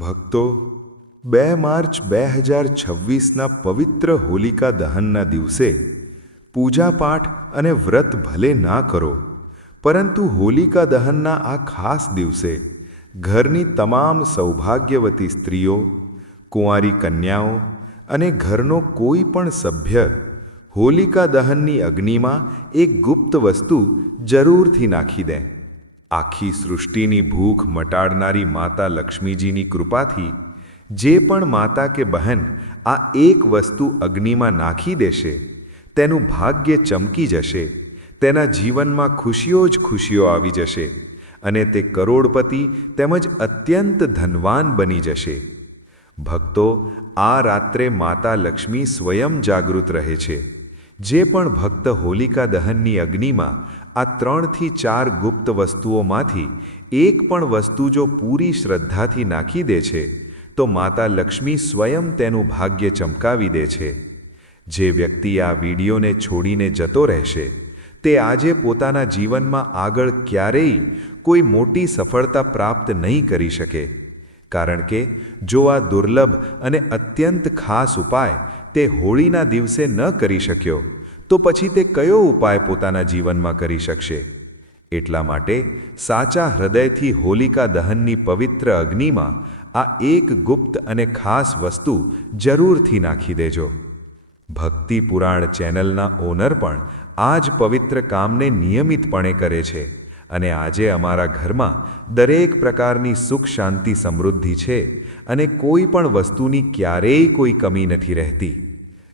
ભક્તો 2 માર્ચ 2026ના પવિત્ર હોલિકા દહનના દિવસે પૂજાપાઠ અને વ્રત ભલે ના કરો, પરંતુ હોલિકા દહનના આ ખાસ દિવસે ઘરની તમામ સૌભાગ્યવતી સ્ત્રીઓ, કુંવારી કન્યાઓ અને ઘરનો કોઈ પણ સભ્ય હોલિકા દહનની અગ્નિમાં એક ગુપ્ત વસ્તુ જરૂરથી નાખી દે. આખી સૃષ્ટિની ભૂખ મટાડનારી માતા લક્ષ્મીજીની કૃપાથી જે પણ માતા કે બહેન આ એક વસ્તુ અગ્નિમાં નાખી દેશે, તેનું ભાગ્ય ચમકી જશે, તેના જીવનમાં ખુશીઓ જ ખુશીઓ આવી જશે અને તે કરોડપતિ તેમજ અત્યંત ધનવાન બની જશે. ભક્તો, આ રાત્રે માતા લક્ષ્મી સ્વયં જાગૃત રહે છે. જે પણ ભક્ત હોલિકા દહનની અગ્નિમાં આ 3 થી 4 ગુપ્ત વસ્તુઓમાંથી એક પણ વસ્તુ જો પૂરી શ્રદ્ધાથી નાખી દે છે, તો માતા લક્ષ્મી સ્વયં તેનું ભાગ્ય ચમકાવી દે છે. જે વ્યક્તિ આ વિડીયોને છોડીને જતો રહેશે, તે આજે પોતાના જીવનમાં આગળ ક્યારેય કોઈ મોટી સફળતા પ્રાપ્ત નહીં કરી શકે. કારણ કે જો આ દુર્લભ અને અત્યંત ખાસ ઉપાય તે હોળીના દિવસે ન કરી શક્યો, તો પછી તે કયો ઉપાય પોતાના જીવનમાં કરી શકશે? એટલા માટે સાચા હૃદયથી હોલિકા દહનની પવિત્ર અગ્નિમાં આ એક ગુપ્ત અને ખાસ વસ્તુ જરૂરથી નાખી દેજો. ભક્તિ પુરાણ ચેનલના ઓનર પણ આ જ પવિત્ર કામને નિયમિતપણે કરે છે અને આજે અમારા ઘરમાં દરેક પ્રકારની સુખ શાંતિ સમૃદ્ધિ છે અને કોઈ પણ વસ્તુની ક્યારેય કોઈ કમી નથી રહેતી.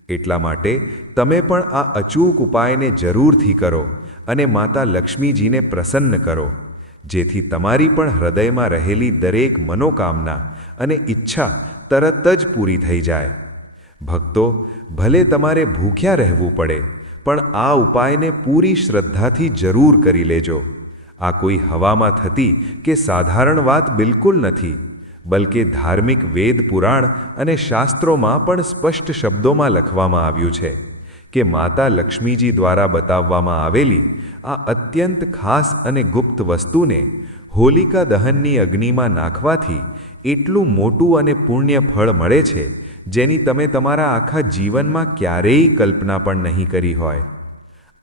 એટલા માટે તમે પણ આ અચૂક ઉપાયને જરૂરથી કરો અને માતા લક્ષ્મીજીને પ્રસન્ન કરો, જેથી તમારી પણ હૃદયમાં રહેલી દરેક મનોકામના અને ઈચ્છા તરત જ પૂરી થઈ જાય. ભક્તો, ભલે તમારે ભૂખ્યા રહેવું પડે, પણ આ ઉપાયને પૂરી શ્રદ્ધાથી જરૂર કરી લેજો. આ કોઈ હવામાં થતી કે સાધારણ વાત બિલકુલ નથી, બલકે ધાર્મિક વેદ પુરાણ અને શાસ્ત્રોમાં પણ સ્પષ્ટ શબ્દોમાં લખવામાં આવ્યું છે કે માતા લક્ષ્મીજી દ્વારા બતાવવામાં આવેલી આ અત્યંત ખાસ અને ગુપ્ત વસ્તુને હોલિકા દહનની અગ્નિમાં નાખવાથી એટલું મોટું અને પુણ્ય ફળ મળે છે, જેની તમે તમારા આખા જીવનમાં ક્યારેય કલ્પના પણ નહીં કરી હોય.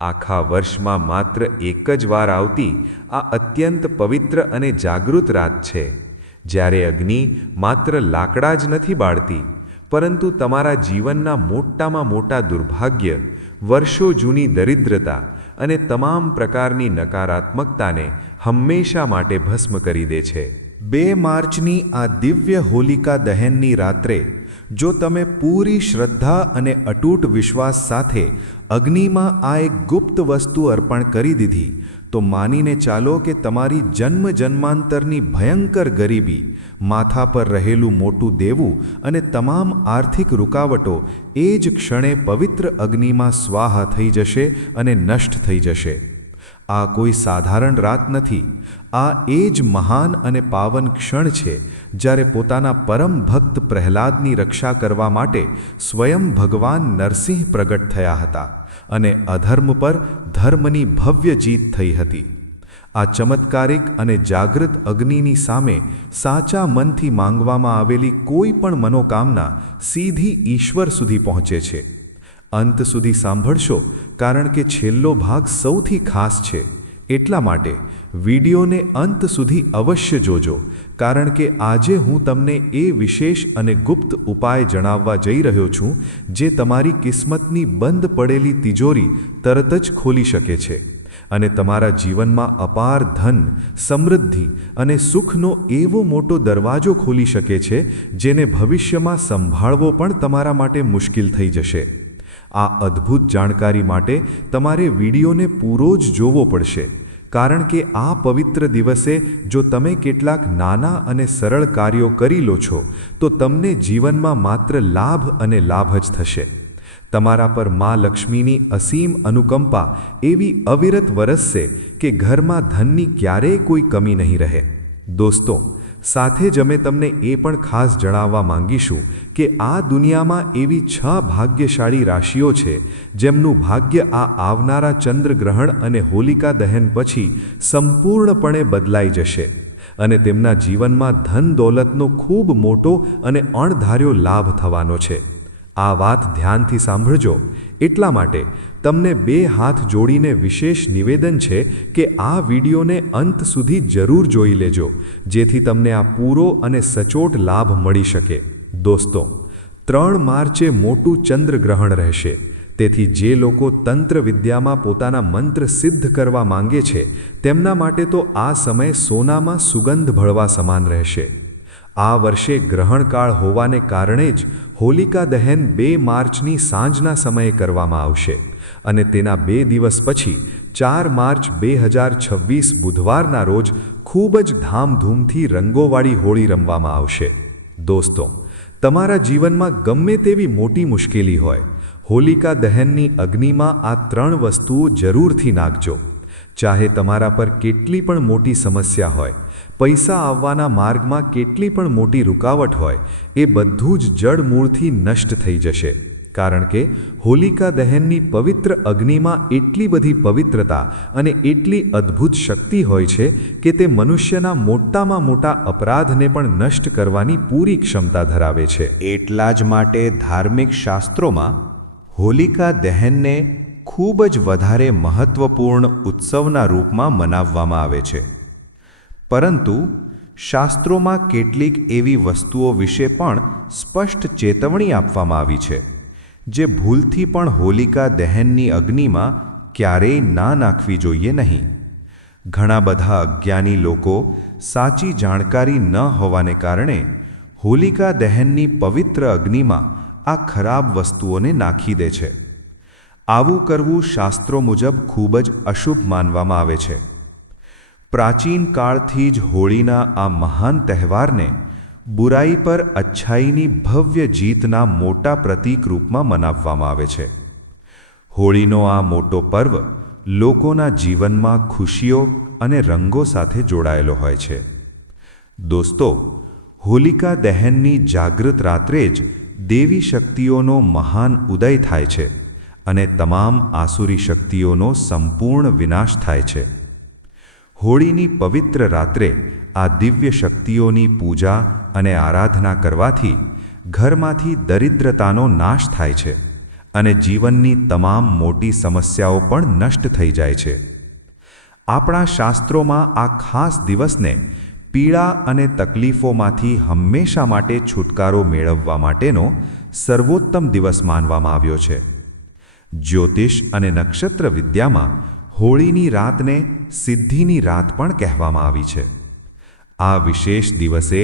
આખા વર્ષમાં માત્ર એક જ વાર આવતી આ અત્યંત પવિત્ર અને જાગૃત રાત છે, જ્યારે અગ્નિ માત્ર લાકડા જ નથી બાળતી, પરંતુ તમારા જીવનના મોટામાં મોટા દુર્ભાગ્ય, વર્ષો જૂની દરિદ્રતા અને તમામ પ્રકારની નકારાત્મકતાને હંમેશા માટે ભસ્મ કરી દે છે. 2 માર્ચની આ દિવ્ય હોલિકા દહનની રાત્રે જો તમે પૂરી શ્રદ્ધા અને અતૂટ વિશ્વાસ સાથે અગ્નિમાં આ એક ગુપ્ત વસ્તુ અર્પણ કરી દીધી, તો માનીને ચાલો કે તમારી જન્મ જન્માંતરની ભયંકર ગરીબી, માથા પર રહેલું મોટું દેવું અને તમામ આર્થિક રૂકાવટો એ જ ક્ષણે પવિત્ર અગ્નિમાં સ્વાહા થઈ જશે અને નષ્ટ થઈ જશે. આ કોઈ સાધારણ રાત નથી. આ એ જ મહાન અને પાવન ક્ષણ છે જ્યારે પોતાના પરમ ભક્ત પ્રહલાદની રક્ષા કરવા માટે સ્વયં ભગવાન નરસિંહ પ્રગટ થયા હતા અને અધર્મ પર ધર્મની ભવ્ય જીત થઈ હતી. આ ચમત્કારિક અને જાગૃત અગ્નિની સામે સાચા મનથી માંગવામાં આવેલી કોઈ પણ મનોકામના સીધી ઈશ્વર સુધી પહોંચે છે. અંત સુધી સાંભળશો, કારણ કે છેલ્લો ભાગ સૌથી ખાસ છે. એટલા માટે વિડીયોને અંત સુધી અવશ્ય જોજો, કારણ કે આજે હું તમને એ વિશેષ અને ગુપ્ત ઉપાય જણાવવા જઈ રહ્યો છું જે તમારી કિસ્મતની બંધ પડેલી તિજોરી તરત જ ખોલી શકે છે અને તમારા જીવનમાં અપાર ધન, સમૃદ્ધિ અને સુખનો એવો મોટો દરવાજો ખોલી શકે છે જેને ભવિષ્યમાં સંભાળવો પણ તમારા માટે મુશ્કેલ થઈ જશે. આ અદ્ભુત જાણકારી માટે તમારે વિડીયોને પૂરો જ જોવો પડશે, કારણ કે આ પવિત્ર દિવસે જો તમે કેટલાક નાના અને સરળ કાર્યો કરી લો છો, તો તમને જીવનમાં માત્ર લાભ અને લાભ જ થશે. તમારા પર માં લક્ષ્મીની અસીમ અનુકંપા એવી અવિરત વરસશે કે ઘરમાં ધનની ક્યારેય કોઈ કમી નહીં રહે. દોસ્તો, સાથે જ અમે તમને એ પણ ખાસ જણાવવા માંગીશું કે આ દુનિયામાં એવી 6 ભાગ્યશાળી રાશિઓ છે જેમનું ભાગ્ય આ આવનારા ચંદ્રગ્રહણ અને હોલિકા દહન પછી સંપૂર્ણપણે બદલાઈ જશે. અને તેમના જીવનમાં ધન દોલતનો ખૂબ મોટો અને અણધાર્યો લાભ થવાનો છે. આ વાત ધ્યાનથી સાંભળજો. એટલા માટે તમને 2 હાથ જોડીને વિશેષ નિવેદન છે કે આ વિડીયોને અંત સુધી જરૂર જોઈ લેજો, જેથી તમને આ પૂરો અને સચોટ લાભ મળી શકે. દોસ્તો, 3 માર્ચે મોટું ચંદ્રગ્રહણ રહેશે. તેથી જે લોકો તંત્ર વિદ્યામાં પોતાના મંત્ર સિદ્ધ કરવા માંગે છે તેમના માટે તો આ સમય સોનામાં સુગંધ ભળવા સમાન રહેશે. આ વર્ષે ગ્રહણકાળ હોવાને કારણે જ હોલિકા દહન 2 માર્ચની સાંજના સમયે કરવામાં આવશે અને તેના 2 દિવસ પછી 4 માર્ચ 2026 બુધવારના રોજ ખૂબ જ ધામધૂમથી રંગોવાળી હોળી રમવામાં આવશે. દોસ્તો, તમારા જીવનમાં ગમે તેવી મોટી મુશ્કેલી હોય, હોલિકા દહનની અગ્નિમાં આ 3 વસ્તુઓ જરૂરથી નાખજો. ચાહે તમારા પર કેટલી પણ મોટી સમસ્યા હોય, પૈસા આવવાના માર્ગમાં કેટલી પણ મોટી રૂકાવટ હોય, એ બધું જ જડમૂળથી નષ્ટ થઈ જશે. કારણ કે હોલિકા દહનની પવિત્ર અગ્નિમાં એટલી બધી પવિત્રતા અને એટલી અદ્ભુત શક્તિ હોય છે કે તે મનુષ્યના મોટામાં મોટા અપરાધને પણ નષ્ટ કરવાની પૂરી ક્ષમતા ધરાવે છે. એટલા જ માટે ધાર્મિક શાસ્ત્રોમાં હોલિકા દહનને ખૂબ જ વધારે મહત્વપૂર્ણ ઉત્સવના રૂપમાં મનાવવામાં આવે છે. પરંતુ શાસ્ત્રોમાં કેટલીક એવી વસ્તુઓ વિશે પણ સ્પષ્ટ ચેતવણી આપવામાં આવી છે જે ભૂલથી પણ હોલિકા દહનની અગ્નિમાં ક્યારેય ના નાખવી જોઈએ નહીં. ઘણા બધા અજ્ઞાની લોકો સાચી જાણકારી ન હોવાને કારણે હોલિકા દહનની પવિત્ર અગ્નિમાં આ ખરાબ વસ્તુઓને નાખી દે છે. આવું કરવું શાસ્ત્રો મુજબ ખૂબ જ અશુભ માનવામાં આવે છે. પ્રાચીન કાળથી જ હોળીના આ મહાન તહેવારને બુરાઈ પર અચ્છાઈની ભવ્ય જીતના મોટા પ્રતીક રૂપમાં મનાવવામાં આવે છે. હોળીનો આ મોટો પર્વ લોકોના જીવનમાં ખુશીઓ અને રંગો સાથે જોડાયેલો હોય છે. દોસ્તો, હોલિકા દહનની જાગૃત રાત્રે જ દેવી શક્તિઓનો મહાન ઉદય થાય છે અને તમામ આસુરી શક્તિઓનો સંપૂર્ણ વિનાશ થાય છે. હોળીની પવિત્ર રાત્રે આ દિવ્ય શક્તિઓની પૂજા અને આરાધના કરવાથી ઘરમાંથી દરિદ્રતાનો નાશ થાય છે અને જીવનની તમામ મોટી સમસ્યાઓ પણ નષ્ટ થઈ જાય છે. આપણા શાસ્ત્રોમાં આ ખાસ દિવસને પીડા અને તકલીફોમાંથી હંમેશા માટે છુટકારો મેળવવા માટેનો સર્વોત્તમ દિવસ માનવામાં આવ્યો છે. જ્યોતિષ અને નક્ષત્ર વિદ્યામાં હોળીની રાતને સિદ્ધિની રાત પણ કહેવામાં આવી છે. આ વિશેષ દિવસે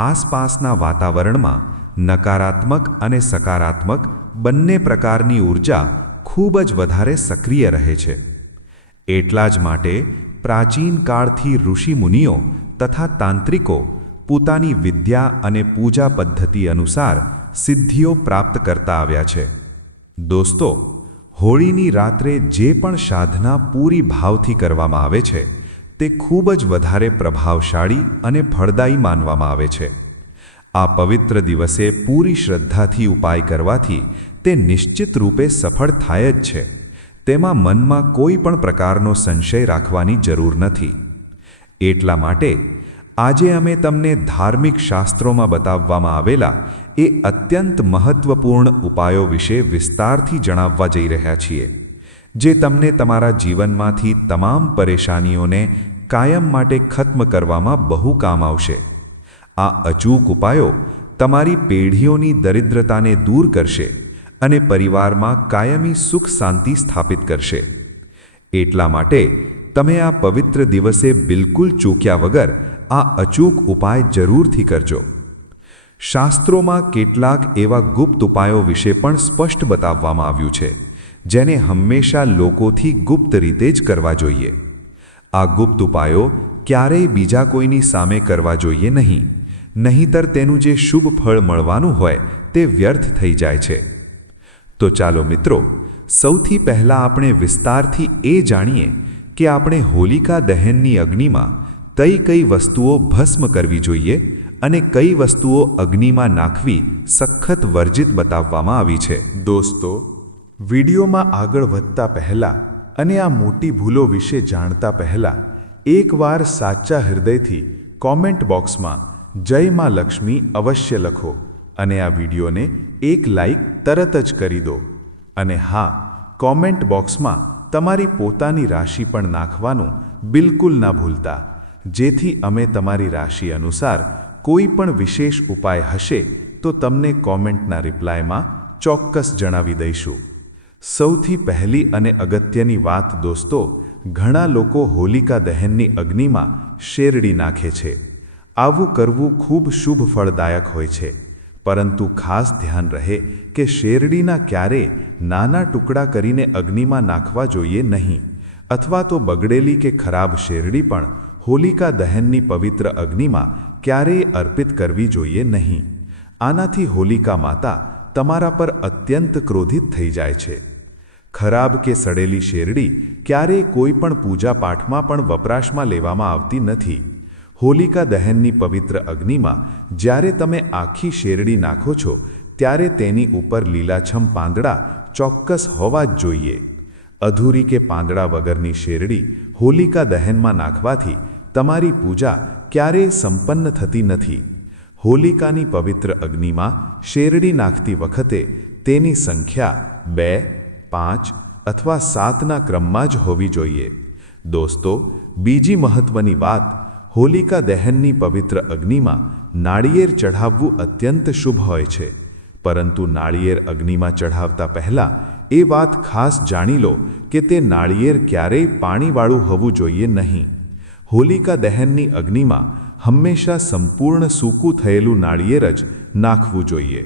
આસપાસના વાતાવરણમાં નકારાત્મક અને સકારાત્મક બંને પ્રકારની ઊર્જા ખૂબ જ વધારે સક્રિય રહે છે. એટલા જ માટે પ્રાચીન કાળથી ઋષિમુનિઓ તથા તાંત્રિકો પોતાની વિદ્યા અને પૂજા પદ્ધતિ અનુસાર સિદ્ધિઓ પ્રાપ્ત કરતા આવ્યા છે. દોસ્તો, હોળીની રાત્રે જે પણ સાધના પૂરી ભાવથી કરવામાં આવે છે તે ખૂબ જ વધારે પ્રભાવશાળી અને ફળદાયી માનવામાં આવે છે. આ પવિત્ર દિવસે પૂરી શ્રદ્ધાથી ઉપાય કરવાથી તે નિશ્ચિત રૂપે સફળ થાય જ છે. તેમાં મનમાં કોઈ પણ પ્રકારનો સંશય રાખવાની જરૂર નથી. એટલા માટે આજે અમે તમને ધાર્મિક શાસ્ત્રોમાં બતાવવામાં આવેલા એ અત્યંત મહત્વપૂર્ણ ઉપાયો વિશે વિસ્તારથી જણાવવા જઈ રહ્યા છીએ, જે તમને તમારા જીવનમાંથી તમામ પરેશાનીઓને કાયમ માટે ખત્મ કરવામાં બહુ કામ આવશે. આ અચૂક ઉપાયો તમારી પેઢીઓની દરિદ્રતાને દૂર કરશે અને પરિવારમાં કાયમી સુખ શાંતિ સ્થાપિત કરશે. એટલા માટે તમે આ પવિત્ર દિવસે બિલકુલ ચૂક્યા વગર આ અચૂક ઉપાય જરૂરથી કરજો. શાસ્ત્રોમાં કેટલાક એવા ગુપ્ત ઉપાયો વિશે પણ સ્પષ્ટ બતાવવામાં આવ્યું છે જેને હંમેશા લોકોથી ગુપ્ત રીતે જ કરવા જોઈએ. આ ગુપ્ત ઉપાયો ક્યારેય બીજા કોઈની સામે કરવા જોઈએ નહીં, નહીંતર તેનું જે શુભ ફળ મળવાનું હોય તે વ્યર્થ થઈ જાય છે. તો ચાલો મિત્રો, સૌથી પહેલાં આપણે વિસ્તારથી એ જાણીએ કે આપણે હોલિકા દહનની અગ્નિમાં કઈ વસ્તુઓ ભસ્મ કરવી જોઈએ અને કઈ વસ્તુઓ અગ્નિમાં નાખવી સખત વર્જિત બતાવવામાં આવી છે. દોસ્તો, વિડીયોમાં આગળ વધતા પહેલા અને આ મોટી ભૂલો વિશે જાણતા પહેલા એકવાર સાચા હૃદયથી કોમેન્ટ બોક્સમાં જય માં લક્ષ્મી અવશ્ય લખો અને આ વિડીયોને એક લાઈક તરત જ કરી દો. અને હા, કોમેન્ટ બોક્સમાં તમારી પોતાની રાશિ પણ નાખવાનું બિલકુલ ના ભૂલતા, જેથી અમે તમારી રાશિ અનુસાર કોઈ પણ વિશેષ ઉપાય હશે તો તમને કોમેન્ટના રિપ્લાયમાં ચોક્કસ જણાવી દઈશું. સૌથી પહેલી અને અગત્યની વાત દોસ્તો, ઘણા લોકો હોલિકા દહનની અગ્નિમાં શેરડી નાખે છે. આવું કરવું ખૂબ શુભ ફળદાયક હોય છે, પરંતુ ખાસ ધ્યાન રહે કે શેરડીના ક્યારેય નાના ટુકડા કરીને અગ્નિમાં નાખવા જોઈએ નહીં, અથવા તો બગડેલી કે ખરાબ શેરડી પણ હોલિકા દહનની પવિત્ર અગ્નિમાં ક્યારેય અર્પિત કરવી જોઈએ નહીં. આનાથી હોલિકા માતા તમારા પર અત્યંત ક્રોધિત થઈ જાય છે. ખરાબ કે સડેલી શેરડી ક્યારેય કોઈ પણ પૂજા પાઠમાં પણ વપરાશમાં લેવામાં આવતી નથી. હોલિકા દહનની પવિત્ર અગ્નિમાં જ્યારે તમે આખી શેરડી નાખો છો ત્યારે તેની ઉપર લીલાછમ પાંદડા ચોક્કસ હોવા જ જોઈએ. અધૂરી કે પાંદડા વગરની શેરડી હોલિકા દહનમાં નાખવાથી તમારી પૂજા ક્યારેય સંપન્ન થતી નથી. હોલિકાની પવિત્ર અગ્નિમાં શેરડી નાખતી વખતે તેની સંખ્યા 2, 5 અથવા 7ના ક્રમમાં જ હોવી જોઈએ. દોસ્તો, બીજી મહત્વની વાત, હોલિકા દહનની પવિત્ર અગ્નિમાં નાળિયેર ચઢાવવું અત્યંત શુભ હોય છે, પરંતુ નાળિયેર અગ્નિમાં ચઢાવતા પહેલાં એ વાત ખાસ જાણી લો કે તે નાળિયેર ક્યારેય પાણીવાળું હોવું જોઈએ નહીં. હોલિકા દહનની અગ્નિમાં હંમેશા સંપૂર્ણ સૂકું થયેલું નાળિયેર જ નાખવું જોઈએ.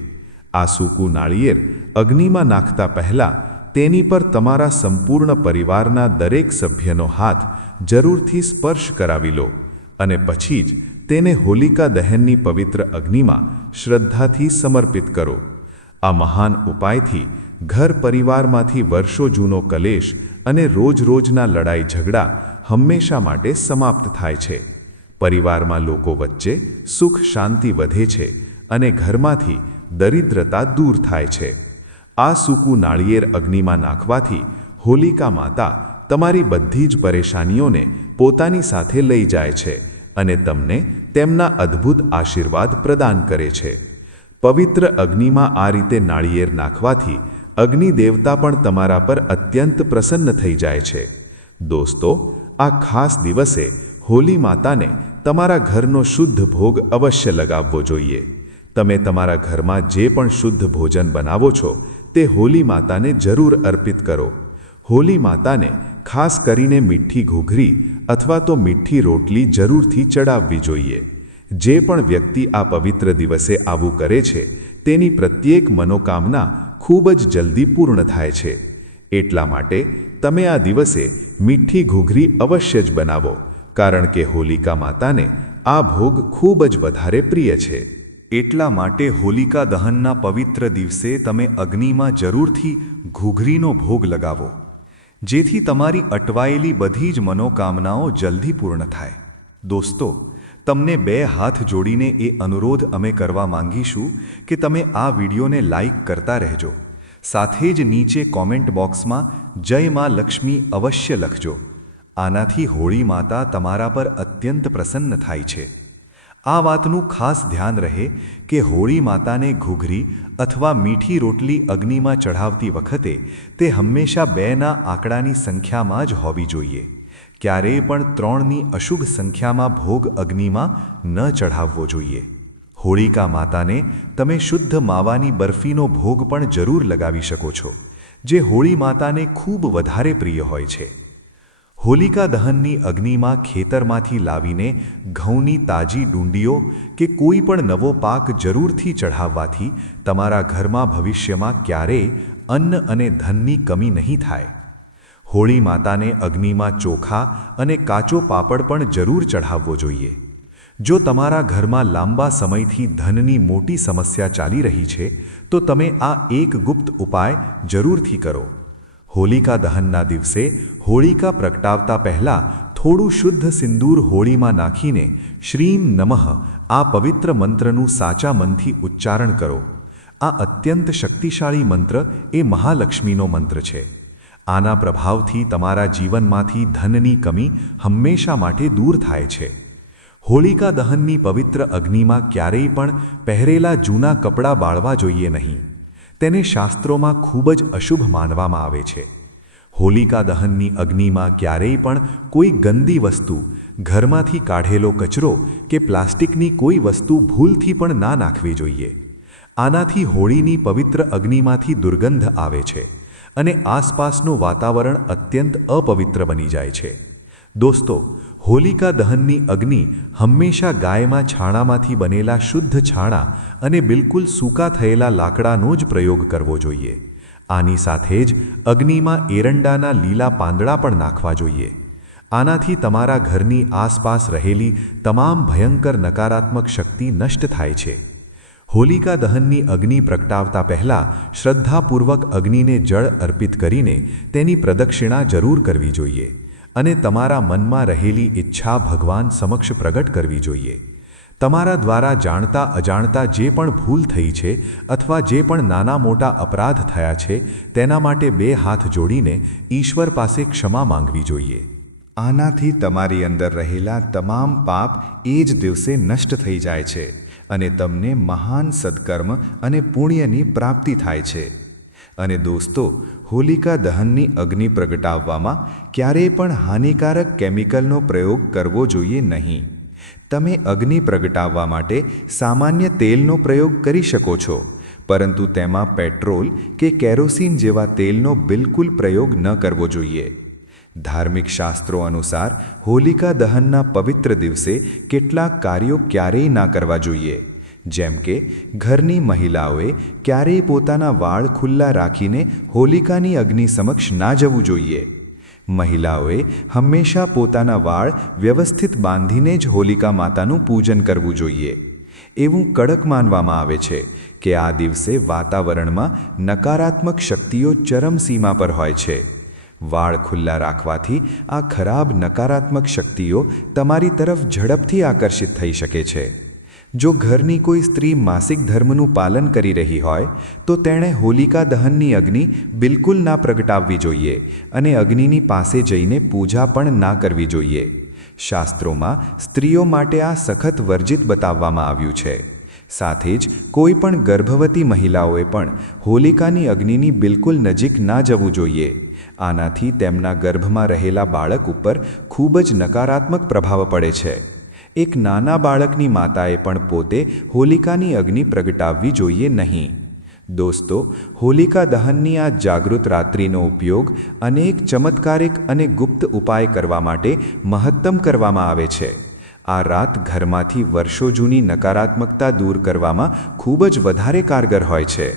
આ સૂકું નાળિયેર અગ્નિમાં નાખતા પહેલાં તેની પર તમારા સંપૂર્ણ પરિવારના દરેક સભ્યનો હાથ જરૂરથી સ્પર્શ કરાવી લો અને પછી જ તેને હોલિકા દહનની પવિત્ર અગ્નિમાં શ્રદ્ધાથી સમર્પિત કરો. આ મહાન ઉપાયથી ઘર પરિવારમાંથી વર્ષો જૂનો કલેશ અને રોજ-રોજના લડાઈ ઝઘડા હંમેશા માટે સમાપ્ત થાય છે. પરિવારમાં લોકો વચ્ચે સુખ શાંતિ વધે છે અને ઘરમાંથી દરિદ્રતા દૂર થાય છે. આ સૂકું નાળિયેર અગ્નિમાં નાખવાથી હોલિકા માતા તમારી બધી જ પરેશાનીઓને પોતાની સાથે લઈ જાય છે અને તમને તેમના અદ્ભુત આશીર્વાદ પ્રદાન કરે છે. પવિત્ર અગ્નિમાં આ રીતે નાળિયેર નાખવાથી અગ્નિ દેવતા પણ તમારા પર અત્યંત પ્રસન્ન થઈ જાય છે. દોસ્તો, આ ખાસ દિવસે હોલી માતાને તમારા ઘરનો શુદ્ધ ભોગ અવશ્ય લગાવવો જોઈએ. તમે તમારા ઘરમાં જે પણ શુદ્ધ ભોજન બનાવો છો તે હોલી માતાને જરૂર અર્પિત કરો. હોલી માતાને ખાસ કરીને મીઠી ઘૂઘરી અથવા તો મીઠી રોટલી જરૂરથી ચડાવવી જોઈએ. જે પણ વ્યક્તિ આ પવિત્ર દિવસે આવું કરે છે તેની પ્રત્યેક મનોકામના ખૂબ જ જલ્દી પૂર્ણ થાય છે. એટલા માટે તમે આ દિવસે મીઠી ઘૂઘરી અવશ્ય જ બનાવો, કારણ કે હોલિકા માતાને આ ભોગ ખૂબ જ વધારે પ્રિય છે. એટલા માટે હોલિકા દહનના પવિત્ર દિવસે તમે અગ્નિમાં જરૂરથી ઘૂઘરીનો ભોગ લગાવો, જેથી તમારી અટવાયેલી બધી જ મનોકામનાઓ જલ્દી પૂર્ણ થાય. દોસ્તો, તમને 2 હાથ જોડીને એ અનુરોધ અમે કરવા માંગીશું કે તમે આ વિડીયોને લાઈક કરતા રહેજો. સાથે જ નીચે કોમેન્ટ બોક્સમાં જય માં લક્ષ્મી અવશ્ય લખજો. આનાથી હોળી માતા તમારા પર અત્યંત પ્રસન્ન થાય છે. આ વાતનું ખાસ ધ્યાન રહે કે હોળી માતાને ઘૂઘરી અથવા મીઠી રોટલી અગ્નિમાં ચઢાવતી વખતે તે હંમેશા 2ના આંકડાની સંખ્યામાં જ હોવી જોઈએ. ક્યારેય પણ 3ની અશુભ સંખ્યામાં ભોગ અગ્નિમાં ન ચઢાવવો જોઈએ. હોળિકા માતાને તમે શુદ્ધ માવાની બરફીનો ભોગ પણ જરૂર લગાવી શકો છો, જે હોળી માતાને ખૂબ વધારે પ્રિય હોય છે. હોલિકા દહનની અગ્નિમાં ખેતરમાંથી લાવીને ઘઉંની તાજી ડુંડીઓ કે કોઈ પણ નવો પાક જરૂરથી ચઢાવવાથી તમારા ઘરમાં ભવિષ્યમાં ક્યારેય અન્ન અને ધનની કમી નહીં થાય. હોળી માતાને અગ્નિમાં ચોખા અને કાચો પાપડ પણ જરૂર ચઢાવવો જોઈએ. જો તમારા ઘરમાં લાંબા સમયથી ધનની મોટી સમસ્યા ચાલી રહી છે તો તમે આ એક ગુપ્ત ઉપાય જરૂરથી કરો. હોલિકા દહનના દિવસે હોળિકા પ્રગટાવતા પહેલાં થોડું શુદ્ધ સિંદૂર હોળીમાં નાખીને શ્રીમ નમઃ આ પવિત્ર મંત્રનું સાચા મનથી ઉચ્ચારણ કરો. આ અત્યંત શક્તિશાળી મંત્ર એ મહાલક્ષ્મીનો મંત્ર છે. આના પ્રભાવથી તમારા જીવનમાંથી ધનની કમી હંમેશા માટે દૂર થાય છે. હોલિકા દહનની પવિત્ર અગ્નિમાં ક્યારેય પણ પહેરેલા જૂના કપડાં બાળવા જોઈએ નહીં. તેને શાસ્ત્રોમાં ખૂબ જ અશુભ માનવામાં આવે છે. હોલિકા દહનની અગ્નિમાં ક્યારેય પણ કોઈ ગંદી વસ્તુ, ઘરમાંથી કાઢેલો કચરો કે પ્લાસ્ટિકની કોઈ વસ્તુ ભૂલથી પણ ના નાખવી જોઈએ. આનાથી હોળીની પવિત્ર અગ્નિમાંથી દુર્ગંધ આવે છે અને આસપાસનું વાતાવરણ અત્યંત અપવિત્ર બની જાય છે. દોસ્તો, હોલિકા દહનની અગ્નિ હંમેશા ગાયમાં છાણામાંથી બનેલા શુદ્ધ છાણા અને બિલકુલ સૂકા થયેલા લાકડાનો જ પ્રયોગ કરવો જોઈએ. આની સાથે જ અગ્નિમાં એરંડાના લીલા પાંદડા પણ નાખવા જોઈએ. આનાથી તમારા ઘરની આસપાસ રહેલી તમામ ભયંકર નકારાત્મક શક્તિ નષ્ટ થાય છે. હોલિકા દહનની અગ્નિ પ્રગટાવતા પહેલાં શ્રદ્ધાપૂર્વક અગ્નિને જળ અર્પિત કરીને તેની પ્રદક્ષિણા જરૂર કરવી જોઈએ અને તમારા મનમાં રહેલી ઈચ્છા ભગવાન સમક્ષ પ્રગટ કરવી જોઈએ. તમારા દ્વારા જાણતા અજાણતા જે પણ ભૂલ થઈ છે અથવા જે પણ નાના મોટા અપરાધ થયા છે તેના માટે 2 હાથ જોડીને ઈશ્વર પાસે ક્ષમા માંગવી જોઈએ. આનાથી તમારી અંદર રહેલા તમામ પાપ એ જ દિવસે નષ્ટ થઈ જાય છે અને તમને મહાન સદ્કર્મ અને પુણ્યની પ્રાપ્તિ થાય છે. અને દોસ્તો, હોલિકા દહનની અગ્નિ પ્રગટાવવામાં ક્યારેય પણ હાનિકારક કેમિકલનો પ્રયોગ કરવો જોઈએ નહીં. તમે અગ્નિ પ્રગટાવવા માટે સામાન્ય તેલનો પ્રયોગ કરી શકો છો, પરંતુ તેમાં પેટ્રોલ કે કેરોસીન જેવા તેલનો બિલકુલ પ્રયોગ ન કરવો જોઈએ. ધાર્મિક શાસ્ત્રો અનુસાર હોલિકા દહનના પવિત્ર દિવસે કેટલાક કાર્યો ક્યારેય ના કરવા જોઈએ. જેમ કે ઘરની મહિલાઓએ ક્યારેય પોતાના વાળ ખુલ્લા રાખીને હોલિકાની અગ્નિ સમક્ષ ના જવું જોઈએ. મહિલાઓએ હંમેશા પોતાના વાળ વ્યવસ્થિત બાંધીને જ હોલિકા માતાનું પૂજન કરવું જોઈએ. એવું કડક માનવામાં આવે છે કે આ દિવસે વાતાવરણમાં નકારાત્મક શક્તિઓ ચરમસીમા પર હોય છે. વાળ ખુલ્લા રાખવાથી આ ખરાબ નકારાત્મક શક્તિઓ તમારી તરફ ઝડપથી આકર્ષિત થઈ શકે છે. જો ઘરની કોઈ સ્ત્રી માસિક ધર્મનું પાલન કરી રહી હોય તો તેણે હોલિકા દહનની અગ્નિ બિલકુલ ના પ્રગટાવવી જોઈએ અને અગ્નિની પાસે જઈને પૂજા પણ ના કરવી જોઈએ. શાસ્ત્રોમાં સ્ત્રીઓ માટે આ સખત વર્જિત બતાવવામાં આવ્યું છે. સાથે જ કોઈ પણ ગર્ભવતી મહિલાઓએ પણ હોલિકાની અગ્નિની બિલકુલ નજીક ના જવું જોઈએ. આનાથી તેમના ગર્ભમાં રહેલા બાળક ઉપર ખૂબ જ નકારાત્મક પ્રભાવ પડે છે. એક નાના બાળકની માતાએ પણ પોતે હોલિકાની અગ્નિ પ્રગટાવવી જોઈએ નહીં. દોસ્તો, હોલિકા દહનની આ જાગૃત રાત્રિનો ઉપયોગ અનેક ચમત્કારિક અને ગુપ્ત ઉપાય કરવા માટે મહત્તમ કરવામાં આવે છે. આ રાત ઘરમાંથી વર્ષો જૂની નકારાત્મકતા દૂર કરવામાં ખૂબ જ વધારે કારગર હોય છે.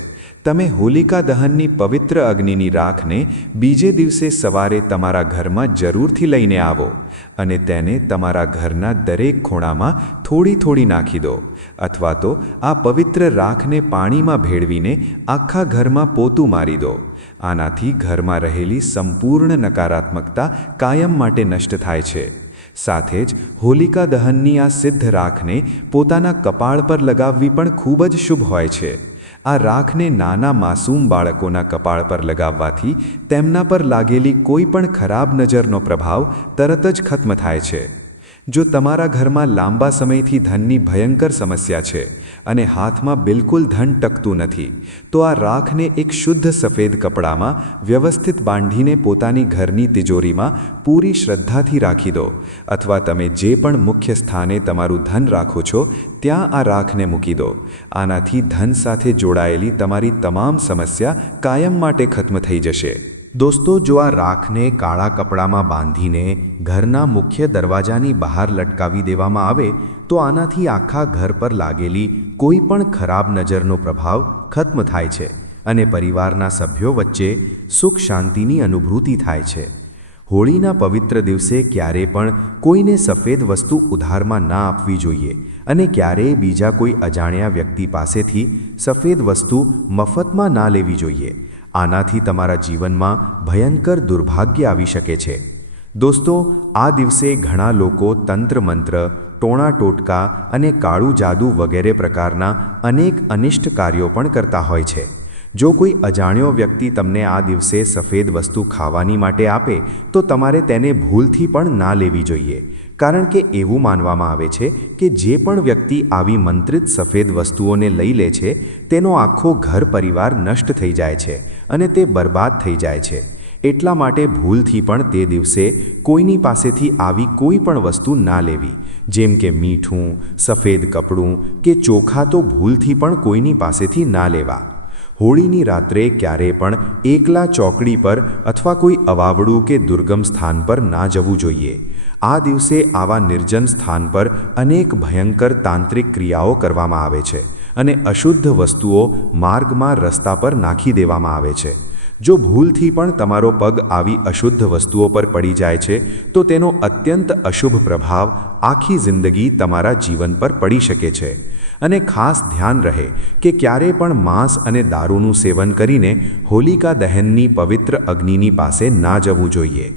તમે હોલિકા દહનની પવિત્ર અગ્નિની રાખને બીજે દિવસે સવારે તમારા ઘરમાં જરૂરથી લઈને આવો અને તેને તમારા ઘરના દરેક ખૂણામાં થોડી થોડી નાખી દો, અથવા તો આ પવિત્ર રાખને પાણીમાં ભેળવીને આખા ઘરમાં પોતું મારી દો. આનાથી ઘરમાં રહેલી સંપૂર્ણ નકારાત્મકતા કાયમ માટે નષ્ટ થાય છે. સાથે જ હોલિકા દહનની આ સિદ્ધ રાખને પોતાના કપાળ પર લગાવવી પણ ખૂબ જ શુભ હોય છે. આ રાખને નાના માસૂમ બાળકોના કપાળ પર લગાવવાથી તેમના પર લાગેલી કોઈ પણ ખરાબ નજરનો પ્રભાવ તરત જ ખત્મ થાય છે. જો તમારા ઘરમાં લાંબા સમયથી ધનની ભયંકર સમસ્યા છે અને હાથમાં બિલકુલ ધન ટકતું નથી, તો આ રાખને એક શુદ્ધ સફેદ કપડામાં વ્યવસ્થિત બાંધીને પોતાની ઘરની તિજોરીમાં પૂરી શ્રદ્ધાથી રાખી દો, અથવા તમે જે પણ મુખ્ય સ્થાને તમારું ધન રાખો છો ત્યાં આ રાખને મૂકી દો. આનાથી ધન સાથે જોડાયેલી તમારી તમામ સમસ્યા કાયમ માટે ખત્મ થઈ જશે. દોસ્તો, જો આ રાખને કાળા કપડામાં બાંધીને ઘરના મુખ્ય દરવાજાની બહાર લટકાવી દેવામાં આવે તો આનાથી આખા ઘર પર લાગેલી કોઈ પણ ખરાબ નજરનો પ્રભાવ ખત્મ થાય છે અને પરિવારના સભ્યો વચ્ચે સુખ શાંતિની અનુભૂતિ થાય છે. હોળીના પવિત્ર દિવસે ક્યારે પણ કોઈને સફેદ વસ્તુ ઉધારમાં ના આપવી જોઈએ અને ક્યારેય બીજા કોઈ અજાણ્યા વ્યક્તિ પાસેથી સફેદ વસ્તુ મફતમાં ના લેવી જોઈએ. આનાથી તમારા જીવનમાં ભયંકર દુર્ભાગ્ય આવી શકે છે. દોસ્તો, આ દિવસે ઘણા લોકો તંત્ર મંત્ર, ટોણા ટોટકા અને કાળું જાદુ વગેરે પ્રકારના અનેક અનિષ્ટ કાર્યો પણ કરતા હોય છે. જો કોઈ અજાણ્યો વ્યક્તિ તમને આ દિવસે સફેદ વસ્તુ ખાવાની માટે આપે તો તમારે તેને ભૂલથી પણ ના લેવી જોઈએ, કારણ કે એવું માનવામાં આવે છે કે જે પણ વ્યક્તિ આવી મંત્રિત સફેદ વસ્તુઓને લઈ લે છે તેનો આખો ઘર પરિવાર નષ્ટ થઈ જાય છે અને તે બરબાદ થઈ જાય છે. એટલા માટે ભૂલથી પણ તે દિવસે કોઈની પાસેથી આવી કોઈ પણ વસ્તુ ના લેવી, જેમ કે મીઠું, સફેદ કપડું કે ચોખા તો ભૂલથી પણ કોઈની પાસેથી ના લેવા. હોળીની રાત્રે ક્યારેય પણ એકલા ચોકડી પર અથવા કોઈ અવાવડું કે દુર્ગમ સ્થાન પર ના જવું જોઈએ. આ દિવસે આવા નિર્જન સ્થાન પર અનેક ભયંકર તાંત્રિક ક્રિયાઓ કરવામાં આવે છે અને અશુદ્ધ વસ્તુઓ માર્ગમાં રસ્તા પર નાખી દેવામાં આવે છે. જો ભૂલથી પણ તમારો પગ આવી અશુદ્ધ વસ્તુઓ પર પડી જાય છે તો તેનો અત્યંત અશુભ પ્રભાવ આખી જિંદગી તમારા જીવન પર પડી શકે છે. અને ખાસ ધ્યાન રહે કે ક્યારેય પણ માંસ અને દારૂનું સેવન કરીને હોલિકા દહનની પવિત્ર અગ્નિની પાસે ના જવું જોઈએ.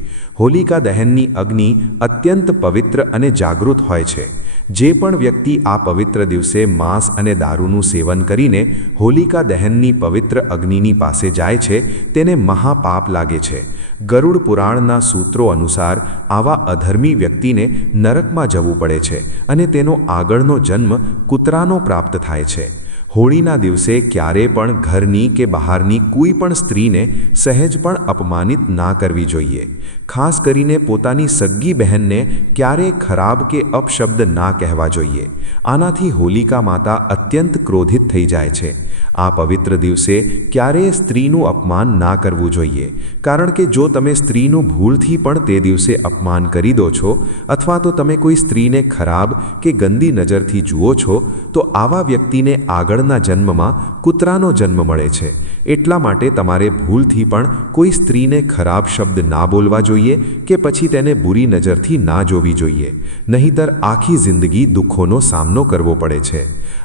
હોલિકા દહનની અગ્નિ અત્યંત પવિત્ર અને જાગૃત હોય છે. જે પણ વ્યક્તિ આ પવિત્ર દિવસે માંસ અને દારૂનું સેવન કરીને હોલિકા દહનની પવિત્ર અગ્નિની પાસે જાય છે તેને મહાપાપ લાગે છે. ગરુડ પુરાણના સૂત્રો અનુસાર આવા અધર્મી વ્યક્તિને નરકમાં જવું પડે છે અને તેનો આગળનો જન્મ કૂતરાનો પ્રાપ્ત થાય છે. હોળીના દિવસે ક્યારેય પણ ઘરની કે બહારની કોઈ પણ સ્ત્રીને સહેજ પણ અપમાનિત ના કરવી જોઈએ. ખાસ કરીને પોતાની સગ્ગી બહેનને ક્યારેય ખરાબ કે અપશબ્દ ના કહેવા જોઈએ. આનાથી હોલિકા માતા અત્યંત ક્રોધિત થઈ જાય છે. આ પવિત્ર દિવસે ક્યારેય સ્ત્રીનું અપમાન ના કરવું જોઈએ, કારણ કે જો તમે સ્ત્રીનું ભૂલથી પણ તે દિવસે અપમાન કરી દો છો અથવા તો તમે કોઈ સ્ત્રીને ખરાબ કે ગંદી નજરથી જુઓ છો તો આવા વ્યક્તિને આગળના જન્મમાં કૂતરાનો જન્મ મળે છે. એટલા માટે તમારે ભૂલથી પણ કોઈ સ્ત્રીને ખરાબ શબ્દ ના બોલવા જોઈએ કે પછી તેને બુરી નજરથી ના જોવી જોઈએ, નહીંતર આખી જિંદગી દુઃખોનો સામનો કરવો પડે છે.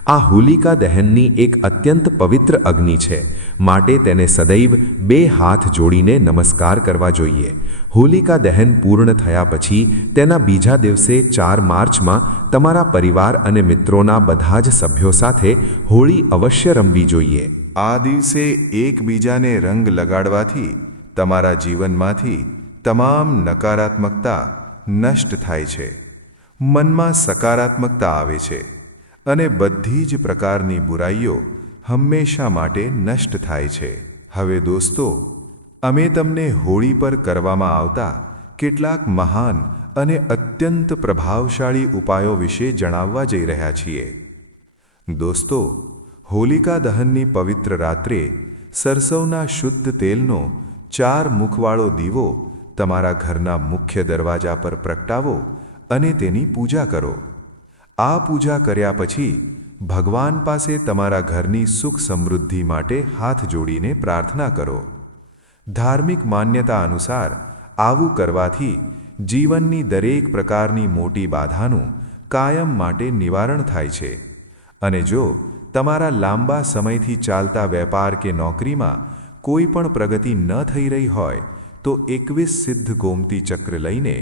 આ હોલિકા દહનની એક અત્યંત પવિત્ર અગ્નિ છે, માટે તેને સદૈવ 2 હાથ જોડીને નમસ્કાર કરવા જોઈએ. હોલિકા દહન પૂર્ણ થયા પછી તેના બીજા દિવસે 4 માર્ચમાં તમારા પરિવાર અને મિત્રોના બધા જ સભ્યો સાથે હોળી અવશ્ય રમવી જોઈએ. આ દિવસે એકબીજાને રંગ લગાડવાથી તમારા જીવનમાંથી તમામ નકારાત્મકતા નષ્ટ થાય છે, મનમાં સકારાત્મકતા આવે છે અને બધી જ પ્રકારની બુરાઈઓ હંમેશા માટે નષ્ટ થાય છે. હવે દોસ્તો, અમે તમને હોળી પર કરવામાં આવતા કેટલાક મહાન અને અત્યંત પ્રભાવશાળી ઉપાયો વિશે જણાવવા જઈ રહ્યા છીએ. દોસ્તો, હોલિકા દહનની પવિત્ર રાત્રે સરસવના શુદ્ધ તેલનો 4 મુખવાળો દીવો તમારા ઘરના મુખ્ય દરવાજા પર પ્રગટાવો અને તેની પૂજા કરો. આ પૂજા કર્યા પછી ભગવાન પાસે તમારા ઘરની સુખ સમૃદ્ધિ માટે હાથ જોડીને પ્રાર્થના કરો. ધાર્મિક માન્યતા અનુસાર આવું કરવાથી જીવનની દરેક પ્રકારની મોટી બાધાનું કાયમ માટે નિવારણ થાય છે. અને જો તમારા લાંબા સમયથી ચાલતા વેપાર કે નોકરીમાં કોઈ પણ પ્રગતિ ન થઈ રહી હોય તો 21 સિદ્ધ ગોમતી ચક્ર લઈને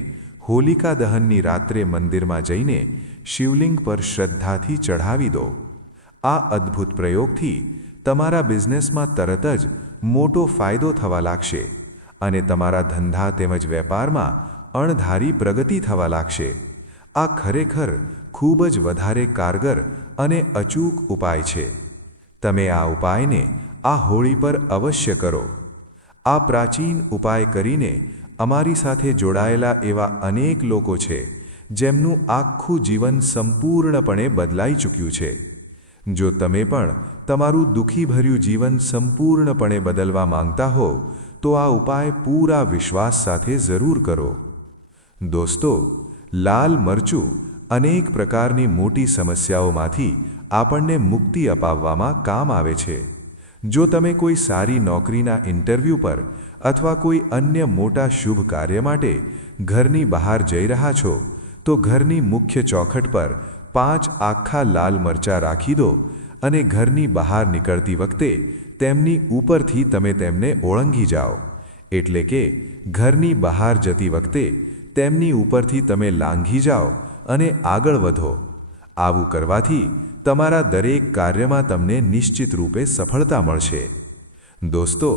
હોલિકા દહનની રાત્રે મંદિરમાં જઈને શિવલિંગ પર શ્રદ્ધાથી ચઢાવી દો. આ અદ્ભુત પ્રયોગથી તમારા બિઝનેસમાં તરત જ મોટો ફાયદો થવા લાગશે અને તમારા ધંધા તેમજ વેપારમાં અણધારી પ્રગતિ થવા લાગશે. આ ખરેખર ખૂબ જ વધારે કારગર અને અચૂક ઉપાય છે. તમે આ ઉપાયને આ હોળી પર અવશ્ય કરો. આ પ્રાચીન ઉપાય કરીને અમારી સાથે જોડાયેલા એવા અનેક લોકો છે જેમનું આખું જીવન સંપૂર્ણપણે બદલાઈ ચૂક્યું છે. જો તમે પણ તમારું દુઃખીભર્યું જીવન સંપૂર્ણપણે બદલવા માંગતા હો તો આ ઉપાય પૂરા વિશ્વાસ સાથે જરૂર કરો. દોસ્તો, લાલ મરચું અનેક પ્રકારની મોટી સમસ્યાઓમાંથી આપણને મુક્તિ અપાવવામાં કામ આવે છે. જો તમે કોઈ સારી નોકરીના ઇન્ટરવ્યૂ પર અથવા કોઈ અન્ય મોટા શુભ કાર્ય માટે ઘરની બહાર જઈ રહ્યા છો તો ઘરની મુખ્ય ચોખટ પર 5 આખા લાલ મરચાં રાખી દો અને ઘરની બહાર નીકળતી વખતે તેમની ઉપરથી તમે તેમને ઓળંગી જાઓ. એટલે કે ઘરની બહાર જતી વખતે તેમની ઉપરથી તમે લાંઘી જાઓ અને આગળ વધો. આવું કરવાથી તમારા દરેક કાર્યમાં તમને નિશ્ચિત રૂપે સફળતા મળશે. દોસ્તો,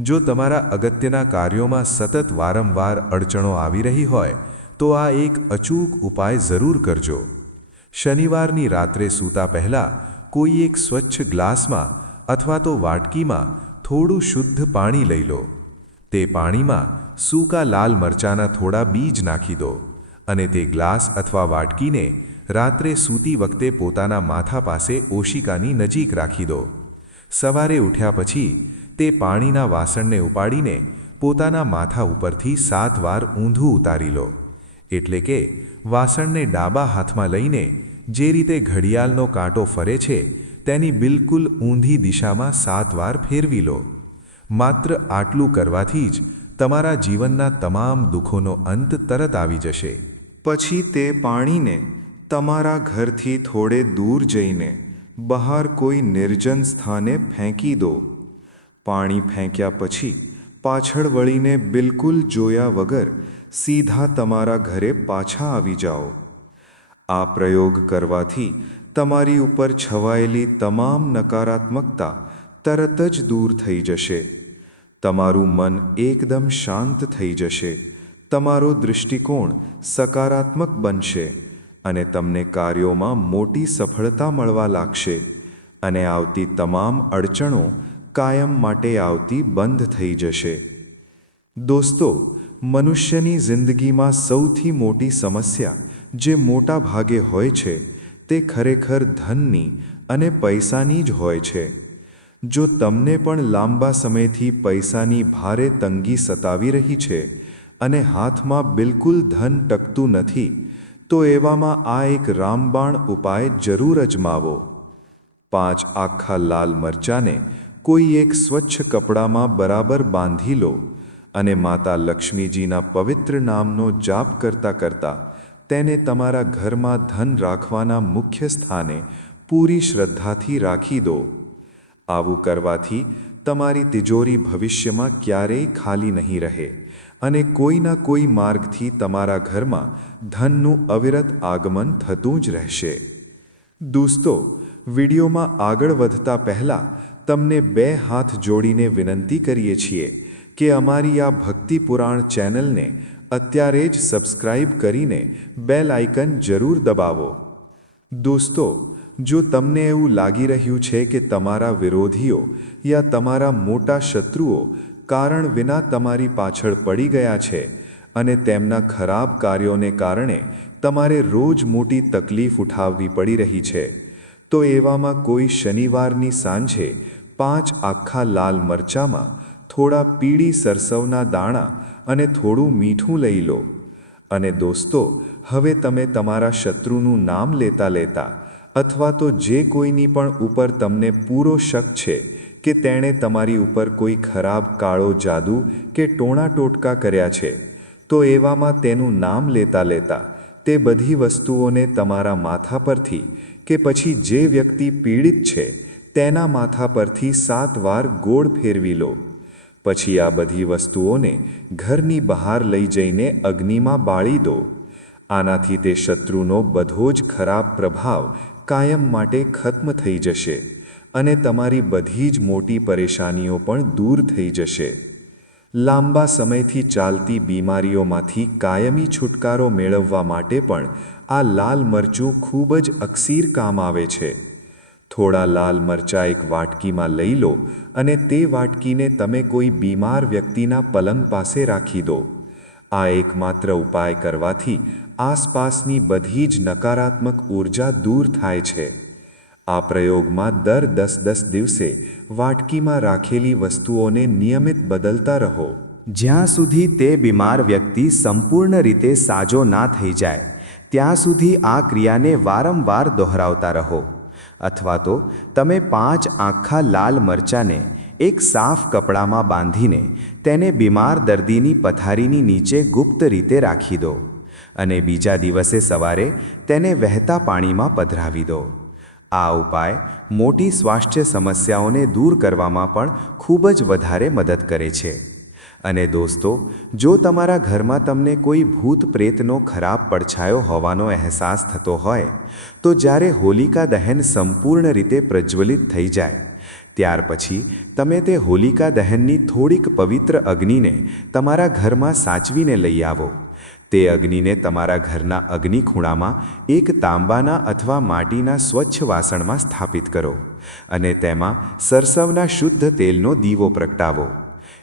જો તમારા અગત્યના કાર્યોમાં સતત વારંવાર અડચણો આવી રહી હોય તો આ એક અચૂક ઉપાય જરૂર કરજો. શનિવારની રાત્રે સૂતા પહેલાં કોઈ એક સ્વચ્છ ગ્લાસમાં અથવા તો વાટકીમાં થોડું શુદ્ધ પાણી લઈ લો. તે પાણીમાં સૂકા લાલ મરચાંના થોડા બીજ નાખી દો અને તે ગ્લાસ અથવા વાટકીને રાત્રે સૂતી વખતે પોતાના માથા પાસે ઓશિકાની નજીક રાખી દો. સવારે ઉઠ્યા પછી તે પાણીના વાસણને ઉપાડીને પોતાના માથા ઉપરથી 7 વાર ઊંધું ઉતારી લો. એટલે કે વાસણને ડાબા હાથમાં લઈને જે રીતે ઘડિયાળનો કાંટો ફરે છે તેની બિલકુલ ઊંધી દિશામાં 7 વાર ફેરવી લો. માત્ર આટલું કરવાથી જ તમારા જીવનના તમામ દુઃખોનો અંત તરત આવી જશે. પછી તે પાણીને તમારા ઘરથી થોડે દૂર જઈને બહાર કોઈ નિર્જન સ્થાને ફેંકી દો. પાણી ફેંક્યા પછી પાછળ વળીને બિલકુલ જોયા વગર સીધા તમારા ઘરે પાછા આવી જાઓ. આ પ્રયોગ કરવાથી તમારી ઉપર છવાયેલી તમામ નકારાત્મકતા તરત જ દૂર થઈ જશે. તમારું મન એકદમ શાંત થઈ જશે. તમારો દૃષ્ટિકોણ સકારાત્મક બનશે અને તમને કાર્યોમાં મોટી સફળતા મળવા લાગશે અને આવતી તમામ અડચણો કાયમ માટે આવતી બંધ થઈ જશે. દોસ્તો, મનુષ્યની જિંદગીમાં સૌથી મોટી સમસ્યા જે મોટા ભાગે હોય છે તે ખરેખર ધનની અને પૈસાની જ હોય છે. જો તમને પણ લાંબા સમયથી પૈસાની ભારે તંગી સતાવી રહી છે અને હાથમાં બિલકુલ ધન ટકતું નથી, તો એવામાં આ એક રામબાણ ઉપાય જરૂર અજમાવો. 5 આખા લાલ મરચાંને કોઈ એક સ્વચ્છ કપડામાં બરાબર બાંધી લો અને માતા લક્ષ્મીજીના પવિત્ર નામનો જાપ કરતાં તેને તમારા ઘરમાં ધન રાખવાના મુખ્ય સ્થાને પૂરી શ્રદ્ધાથી રાખી દો. આવું કરવાથી તમારી તિજોરી ભવિષ્યમાં ક્યારેય ખાલી નહીં રહે અને કોઈના કોઈ માર્ગથી તમારા ઘરમાં ધનનું અવિરત આગમન થતું જ રહેશે. દોસ્તો, વિડીયોમાં આગળ વધતા પહેલાં તમને 2 હાથ જોડીને વિનંતી કરીએ છીએ કે અમારી આ ભક્તિ પુરાણ ચેનલને અત્યારે જ સબસ્ક્રાઇબ કરીને બેલ આઇકન જરૂર દબાવો. દોસ્તો, જો તમને એવું લાગી રહ્યું છે કે તમારા વિરોધીઓ યા તમારા મોટા શત્રુઓ કારણ વિના તમારી પાછળ પડી ગયા છે અને તેમના ખરાબ કાર્યોને કારણે તમારે રોજ મોટી તકલીફ ઉઠાવવી પડી રહી છે, તો એવામાં કોઈ શનિવારની સાંજે 5 આખા લાલ મરચાંમાં થોડા પીળી સરસવના દાણા અને થોડું મીઠું લઈ લો. અને દોસ્તો, હવે તમે તમારા શત્રુનું નામ લેતા અથવા તો જે કોઈની પણ ઉપર તમને પૂરો શક છે કે તેણે તમારી ઉપર કોઈ ખરાબ કાળો જાદુ કે ટોણા ટોટકા કર્યા છે, તો એવામાં તેનું નામ લેતા તે બધી વસ્તુઓને તમારા માથા પરથી કે પછી જે વ્યક્તિ પીડિત છે તેના માથા પરથી 7 વાર ગોળ ફેરવી લો. પછી આ બધી વસ્તુઓને ઘરની બહાર લઈ જઈને અગ્નિમાં બાળી દો. આનાથી તે શત્રુનો બધો જ ખરાબ પ્રભાવ કાયમ માટે ખત્મ થઈ જશે અને તમારી બધી જ મોટી પરેશાનીઓ પણ દૂર થઈ જશે. લાંબા સમયથી ચાલતી બીમારીઓમાંથી કાયમી છુટકારો મેળવવા માટે પણ આ લાલ મરચું ખૂબ જ અકસીર કામ આવે છે. થોડા લાલ મરચાં એક વાટકીમાં લઈ લો અને તે વાટકીને તમે કોઈ બીમાર વ્યક્તિના પલંગ પાસે રાખી દો. આ એકમાત્ર ઉપાય કરવાથી આસપાસની બધી જ નકારાત્મક ઊર્જા દૂર થાય છે. આ પ્રયોગમાં દર 10-10 દિવસે વાટકીમાં રાખેલી વસ્તુઓને નિયમિત બદલતા રહો. જ્યાં સુધી તે બીમાર વ્યક્તિ સંપૂર્ણ રીતે સાજો ના થઈ જાય ત્યાં સુધી આ ક્રિયાને વારંવાર દોહરાવતા રહો. અથવા તો તમે 5 આખા લાલ મરચાંને એક સાફ કપડામાં બાંધીને તેને બીમાર દર્દીની પથારીની નીચે ગુપ્ત રીતે રાખી દો અને બીજા દિવસે સવારે તેને વહેતા પાણીમાં પધરાવી દો. આ ઉપાય મોટી સ્વાસ્થ્ય સમસ્યાઓને દૂર કરવામાં પણ ખૂબ જ વધારે મદદ કરે છે. અને દોસ્તો, જો તમારા ઘરમાં તમને કોઈ ભૂત પ્રેતનો ખરાબ પડછાયો હોવાનો અહેસાસ થતો હોય તો જ્યારે હોલિકા દહન સંપૂર્ણ રીતે પ્રજ્વલિત થઈ જાય ત્યાર પછી તમે તે હોલિકા દહનની થોડીક પવિત્ર અગ્નિને તમારા ઘરમાં સાચવીને લઈ આવો. તે અગ્નિને તમારા ઘરના અગ્નિ ખૂણામાં એક તાંબાના અથવા માટીના સ્વચ્છ વાસણમાં સ્થાપિત કરો અને તેમાં સરસવના શુદ્ધ તેલનો દીવો પ્રગટાવો.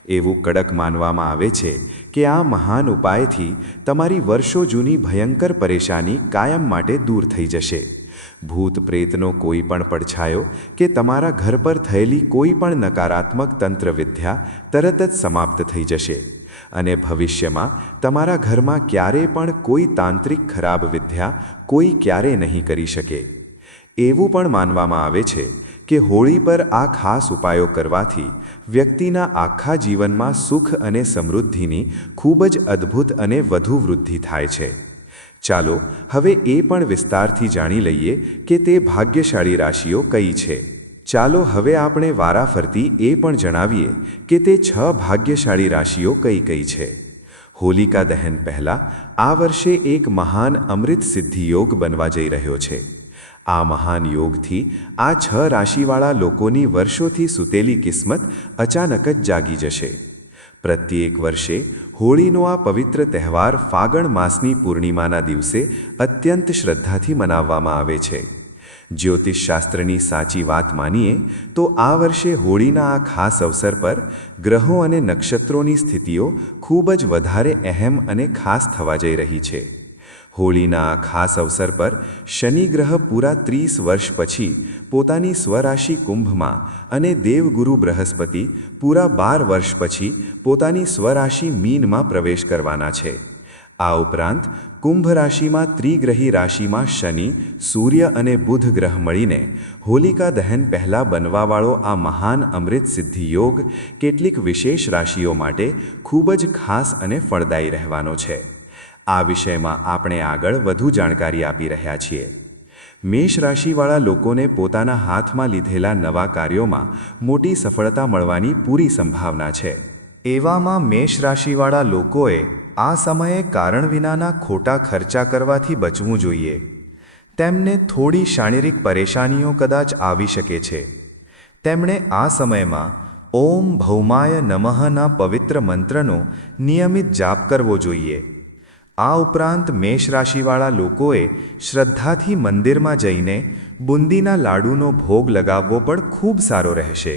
એવું કડક માનવામાં આવે છે કે આ મહાન ઉપાયથી તમારી વર્ષો જૂની ભયંકર પરેશાની કાયમ માટે દૂર થઈ જશે. ભૂત પ્રેતનો કોઈ પણ પડછાયો કે તમારા ઘર પર થયેલી કોઈ પણ નકારાત્મક તંત્રવિદ્યા તરત જ સમાપ્ત થઈ જશે અને ભવિષ્યમાં તમારા ઘરમાં ક્યારેય પણ કોઈ તાંત્રિક ખરાબ વિદ્યા કોઈ ક્યારેય નહીં કરી શકે. એવું પણ માનવામાં આવે છે કે હોળી પર આ ખાસ ઉપાયો કરવાથી વ્યક્તિના આખા જીવનમાં સુખ અને સમૃદ્ધિની ખૂબ જ અદ્ભુત અને વધુ વૃદ્ધિ થાય છે. ચાલો હવે એ પણ વિસ્તારથી જાણી લઈએ કે તે ભાગ્યશાળી રાશિઓ કઈ છે. ચાલો હવે આપણે વારાફરતી એ પણ જણાવીએ કે તે 6 ભાગ્યશાળી રાશિઓ કઈ કઈ છે. હોલિકા દહન પહેલાં આ વર્ષે એક મહાન અમૃત સિદ્ધિ યોગ બનવા જઈ રહ્યો છે. આ મહાન યોગથી આ 6 રાશિવાળા લોકોની વર્ષોથી સૂતેલી કિસ્મત અચાનક જ જાગી જશે. પ્રત્યેક વર્ષે હોળીનો આ પવિત્ર તહેવાર ફાગણ માસની પૂર્ણિમાના દિવસે અત્યંત શ્રદ્ધાથી મનાવવામાં આવે છે. જ્યોતિષશાસ્ત્રની સાચી વાત માનીએ તો આ વર્ષે હોળીના આ ખાસ અવસર પર ગ્રહો અને નક્ષત્રોની સ્થિતિઓ ખૂબ જ વધારે અહેમ અને ખાસ થવા જઈ રહી છે. હોળીના આ ખાસ અવસર પર શનિ ગ્રહ પૂરા 30 વર્ષ પછી પોતાની સ્વરાશિ કુંભમાં અને દેવગુરુ બૃહસ્પતિ પૂરા 12 વર્ષ પછી પોતાની સ્વરાશિ મીનમાં પ્રવેશ કરવાના છે. આ ઉપરાંત કુંભ રાશિમાં ત્રિગ્રહી રાશિમાં શનિ, સૂર્ય અને બુધ ગ્રહ મળીને હોલિકા દહન પહેલાં બનવાવાળો આ મહાન અમૃત સિદ્ધિ યોગ કેટલીક વિશેષ રાશિઓ માટે ખૂબ જ ખાસ અને ફળદાયી રહેવાનો છે. આ વિષયમાં આપણે આગળ વધુ જાણકારી આપી રહ્યા છીએ. મેષ રાશિવાળા લોકોને પોતાના હાથમાં લીધેલા નવા કાર્યોમાં મોટી સફળતા મળવાની પૂરી સંભાવના છે. એવામાં મેષ રાશિવાળા લોકોએ આ સમયે કારણ વિનાના ખોટા ખર્ચા કરવાથી બચવું જોઈએ. તેમને થોડી શારીરિક પરેશાનીઓ કદાચ આવી શકે છે. તેમણે આ સમયમાં ઓમ ભૌમાય નમઃના પવિત્ર મંત્રનો નિયમિત જાપ કરવો જોઈએ. આ ઉપરાંત મેષ રાશિવાળા લોકોએ શ્રદ્ધાથી મંદિરમાં જઈને બુંદીના લાડુનો ભોગ લગાવવો પણ ખૂબ સારો રહેશે.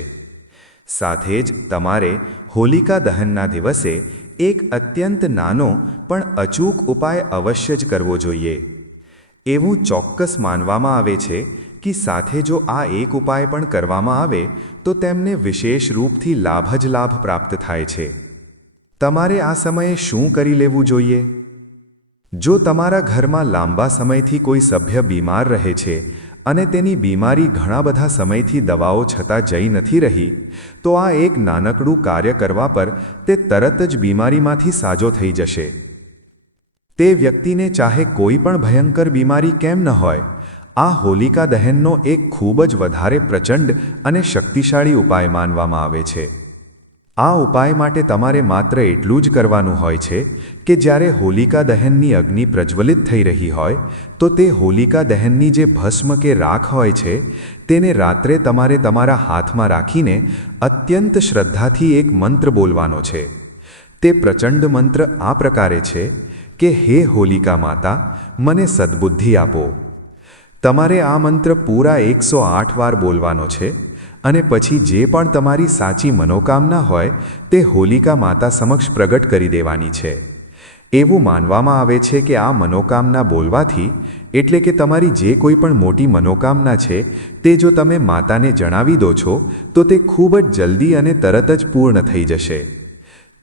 સાથે જ તમારે હોલિકા દહનના દિવસે એક અત્યંત નાનો પણ અચૂક ઉપાય અવશ્ય જ કરવો જોઈએ. એવું ચોક્કસ માનવામાં આવે છે કે સાથે જો આ એક ઉપાય પણ કરવામાં આવે તો તેમને વિશેષ રૂપથી લાભ જ લાભ પ્રાપ્ત થાય છે. તમારે આ સમયે શું કરી લેવું જોઈએ? જો તમારા ઘરમાં લાંબા સમયથી કોઈ સભ્ય બીમાર રહે છે અને તેની બીમારી ઘણા બધા સમયથી દવાઓ છતાં જઈ નથી રહી, તો આ એક નાનકડું કાર્ય કરવા પર તે તરત જ બીમારીમાંથી સાજો થઈ જશે. તે વ્યક્તિને ચાહે કોઈ પણ ભયંકર બીમારી કેમ ન હોય, આ હોલિકા દહનનો એક ખૂબ જ વધારે પ્રચંડ અને શક્તિશાળી ઉપાય માનવામાં આવે છે. આ ઉપાય માટે તમારે માત્ર એટલું જ કરવાનું હોય છે કે જ્યારે હોલિકા દહનની અગ્નિ પ્રજ્વલિત થઈ રહી હોય તો તે હોલિકા દહનની જે ભસ્મ કે રાખ હોય છે તેને રાત્રે તમારે તમારા હાથમાં રાખીને અત્યંત શ્રદ્ધાથી એક મંત્ર બોલવાનો છે. તે પ્રચંડ મંત્ર આ પ્રકારે છે કે હે હોલિકા માતા, મને સદ્બુદ્ધિ આપો. તમારે આ મંત્ર પૂરા 108 વાર બોલવાનો છે અને પછી જે પણ તમારી સાચી મનોકામના હોય તે હોલિકા માતા સમક્ષ પ્રગટ કરી દેવાની છે. એવું માનવામાં આવે છે કે આ મનોકામના બોલવાથી, એટલે કે તમારી જે કોઈ પણ મોટી મનોકામના છે તે જો તમે માતાને જણાવી દો છો તો તે ખૂબ જ જલ્દી અને તરત જ પૂર્ણ થઈ જશે.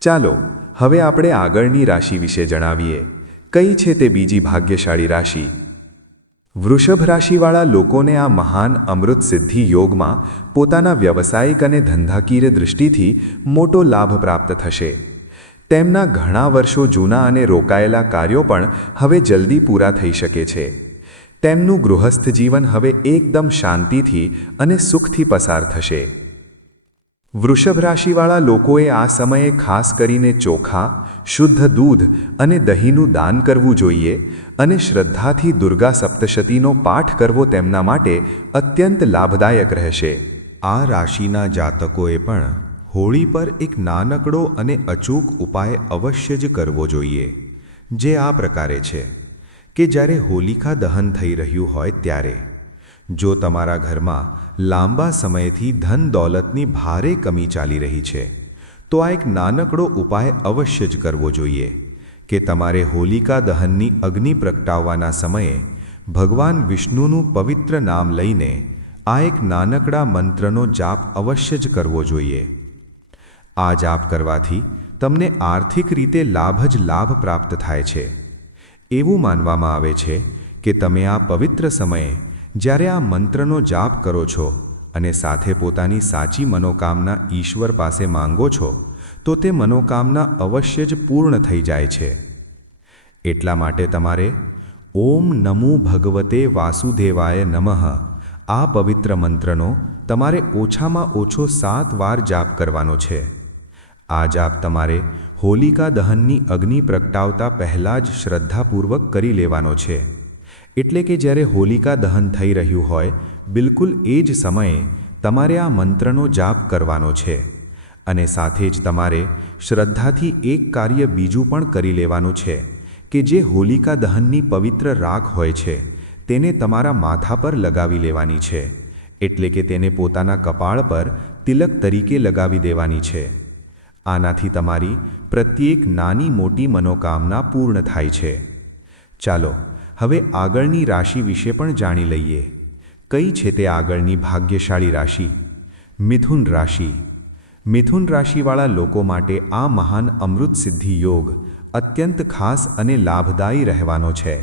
ચાલો હવે આપણે આગળની રાશિ વિશે જણાવીએ. કઈ છે તે બીજી ભાગ્યશાળી રાશિ? વૃષભ રાશિવાળા લોકોને આ મહાન અમૃત સિદ્ધિ યોગમાં પોતાના વ્યવસાયિક અને ધંધાકીય દૃષ્ટિથી મોટો લાભ પ્રાપ્ત થશે. તેમના ઘણા વર્ષો જૂના અને રોકાયેલા કાર્યો પણ હવે જલ્દી પૂરા થઈ શકે છે. તેમનું ગૃહસ્થ જીવન હવે એકદમ શાંતિથી અને સુખથી પસાર થશે. વૃષભ રાશિવાળા લોકોએ આ સમયે ખાસ કરીને ચોખા, શુદ્ધ દૂધ અને દહીંનું દાન કરવું જોઈએ અને શ્રદ્ધાથી દુર્ગા સપ્તશતીનો પાઠ કરવો તેમના માટે અત્યંત લાભદાયક રહેશે. આ રાશિના જાતકોએ પણ હોળી પર એક નાનકડો અને અચૂક ઉપાય અવશ્ય જ કરવો જોઈએ. જે આ પ્રકારે છે કે જ્યારે હોલિકા દહન થઈ રહ્યું હોય ત્યારે જો તમારા ઘરમાં લાંબા સમયથી ધન દોલતની ભારે કમી ચાલી રહી છે તો આ એક નાનકડો ઉપાય અવશ્ય જ કરવો જોઈએ કે તમારે હોલિકા દહનની અગ્નિ પ્રગટાવવાના સમયે ભગવાન વિષ્ણુનું પવિત્ર નામ લઈને આ એક નાનકડા મંત્રનો જાપ અવશ્ય જ કરવો જોઈએ. આ જાપ કરવાથી તમને આર્થિક રીતે લાભ જ લાભ પ્રાપ્ત થાય છે. એવું માનવામાં આવે છે કે તમે આ પવિત્ર સમયે જ્યારે આ મંત્રનો જાપ કરો છો અને સાથે પોતાની સાચી મનોકામના ઈશ્વર પાસે માંગો છો તો તે મનોકામના અવશ્ય જ પૂર્ણ થઈ જાય છે. એટલા માટે તમારે ઓમ નમો ભગવતે વાસુદેવાય નમઃ આ પવિત્ર મંત્રનો તમારે ઓછામાં ઓછો 7 વાર જાપ કરવાનો છે. આ જાપ તમારે હોલિકા દહનની અગ્નિ પ્રગટાવતા પહેલાં જ શ્રદ્ધાપૂર્વક કરી લેવાનો છે. એટલે કે જ્યારે હોલિકા દહન થઈ રહ્યું હોય બિલકુલ એ જ સમયે તમારે આ મંત્રનો જાપ કરવાનો છે. અને સાથે જ તમારે શ્રદ્ધાથી એક કાર્ય બીજું પણ કરી લેવાનું છે કે જે હોલિકા દહનની પવિત્ર રાખ હોય છે તેને તમારા માથા પર લગાવી લેવાની છે. એટલે કે તેને પોતાના કપાળ પર તિલક તરીકે લગાવી દેવાની છે. આનાથી તમારી પ્રત્યેક નાની મોટી મનોકામના પૂર્ણ થાય છે. ચાલો હવે આગળની રાશિ વિશે પણ જાણી લઈએ. કઈ છે તે આગળની ભાગ્યશાળી રાશિ? મિથુન રાશિ. મિથુન રાશિવાળા લોકો માટે આ મહાન અમૃત સિદ્ધિ યોગ અત્યંત ખાસ અને લાભદાયી રહેવાનો છે.